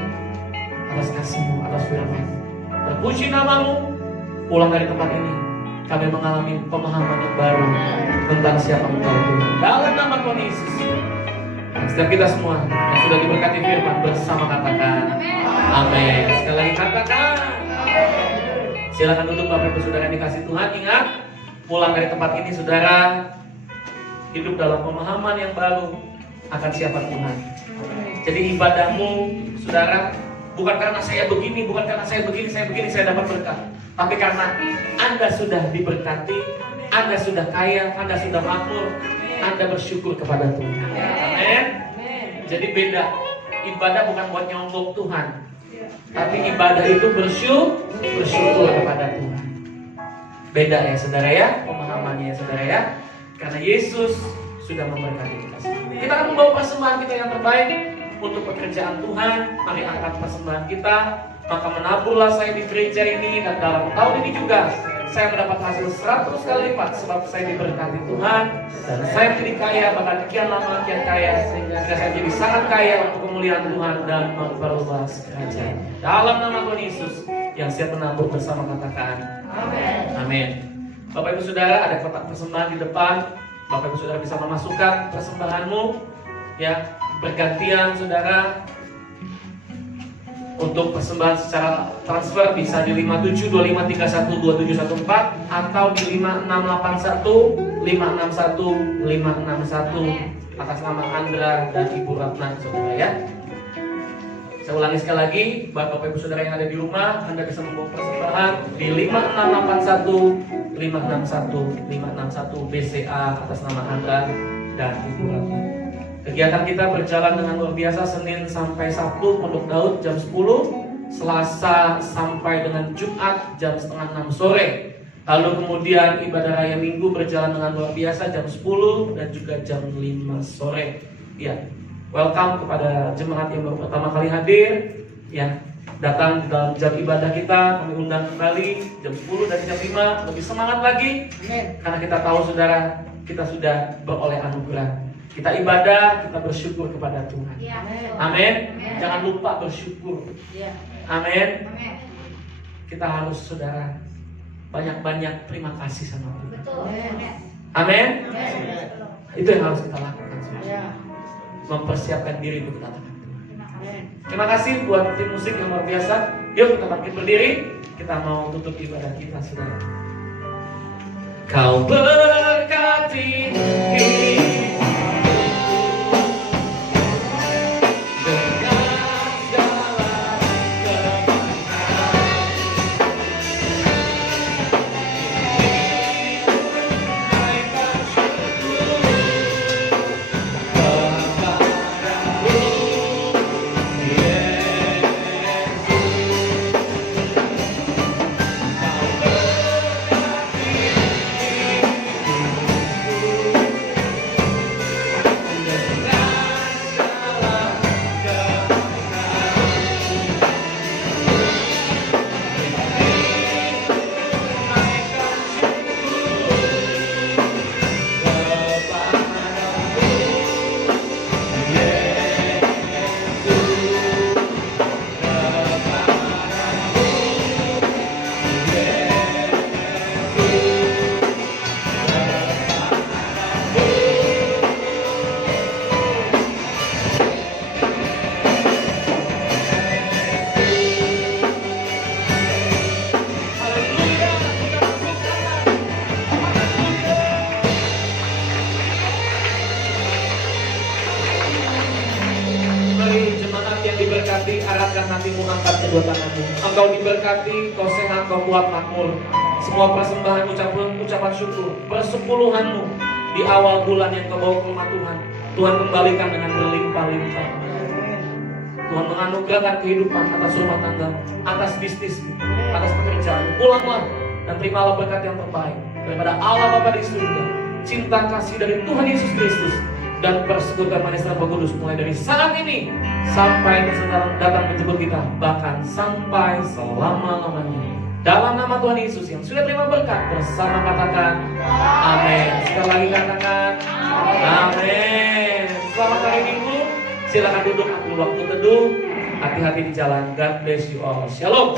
atas kasih-Mu, atas firman. Terpuji nama-Mu. Pulang dari tempat ini, kami mengalami pemahaman yang baru tentang siapa Engkau Tuhan. Dalam nama Tuhan Yesus. Dan setiap kita semua yang sudah diberkati firman bersama katakan amin. Sekali lagi katakan amin. Silakan duduk Bapak Ibu Saudara yang dikasih Tuhan. Ingat, pulang dari tempat ini saudara hidup dalam pemahaman yang baru akan siapa Tuhan. Jadi ibadahmu saudara bukan karena saya begini, bukan karena saya begini, saya dapat berkat. Tapi karena Anda sudah diberkati, Anda sudah kaya, Anda sudah makmur, Anda bersyukur kepada Tuhan. Amin. Jadi beda. Ibadah bukan buat nyombong Tuhan, tapi ibadah itu bersyukur kepada Tuhan. Beda ya saudara ya, pemahamannya ya saudara ya. Karena Yesus sudah memberkati kita semua. Kita akan membawa persembahan kita yang terbaik untuk pekerjaan Tuhan. Mari angkat persembahan kita. Maka menaburlah saya di gereja ini, dan dalam tahun ini juga saya mendapat hasil 100 kali lipat sebab saya diberkati Tuhan, dan saya menjadi kaya, bahkan kian lama kian kaya, sehingga saya jadi sangat kaya untuk kemuliaan Tuhan dan memperluas kerajaan. Dalam nama Tuhan Yesus yang siap menabur bersama, katakan amin. Amin. Bapak Ibu Saudara, ada kotak persembahan di depan. Bapak Ibu Saudara bisa memasukkan persembahanmu, ya, bergantian saudara. Untuk persembahan secara transfer bisa di 5725312714 atau di 5681561561 atas nama Andra dan Ibu Ratna, saudara ya. Saya ulangi sekali lagi, Bapak Ibu Saudara yang ada di rumah, Anda bisa membawa persembahan di 5681561561 BCA atas nama Andra dan Ibu Ratna. Kegiatan kita berjalan dengan luar biasa, Senin sampai Sabtu Pondok Daud jam 10, Selasa sampai dengan Jumat jam setengah 6 sore. Lalu kemudian ibadah raya Minggu berjalan dengan luar biasa jam 10 dan juga jam 5 sore. Ya, welcome kepada jemaat yang baru pertama kali hadir. Ya, datang di dalam jam ibadah kita, kami undang kembali jam 10 dan jam 5. Lebih semangat lagi, karena kita tahu saudara, kita sudah beroleh anugerah. Kita ibadah, kita bersyukur kepada Tuhan. Amin. Jangan lupa bersyukur. Amin. Kita harus saudara banyak-banyak terima kasih sama Tuhan. Amin. Itu yang harus kita lakukan, saudara. Mempersiapkan diri untuk kedatangan Tuhan. Terima kasih buat tim musik yang luar biasa. Yuk kita bangkit berdiri. Kita mau tutup ibadah kita, saudara. Kau berkati hidup arahkan hatimu, angkat kedua tanganmu. Engkau diberkati, kau sehat, kau kuat, makmur. Semua persembahan, ucapan syukur, persepuluhanmu di awal bulan yang kau bawa ke rumah Tuhan, Tuhan kembalikan dengan berlimpah-limpah. Tuhan menganugerahkan kehidupan atas rumah tangga, atas bisnis, atas pekerjaan. Pulanglah dan terimalah berkat yang terbaik daripada Allah Bapa di surga, cinta kasih dari Tuhan Yesus Kristus, dan persekutuan manis Roh Kudus mulai dari saat ini sampai masa datang menjemput kita, bahkan sampai selama-lamanya. Dalam nama Tuhan Yesus yang sudah terima berkat bersama, katakan amin. Sekali lagi katakan amin. Selamat hari Minggu. Silakan duduk, ambil waktu teduh. Hati-hati di jalan. God bless you all. Shalom.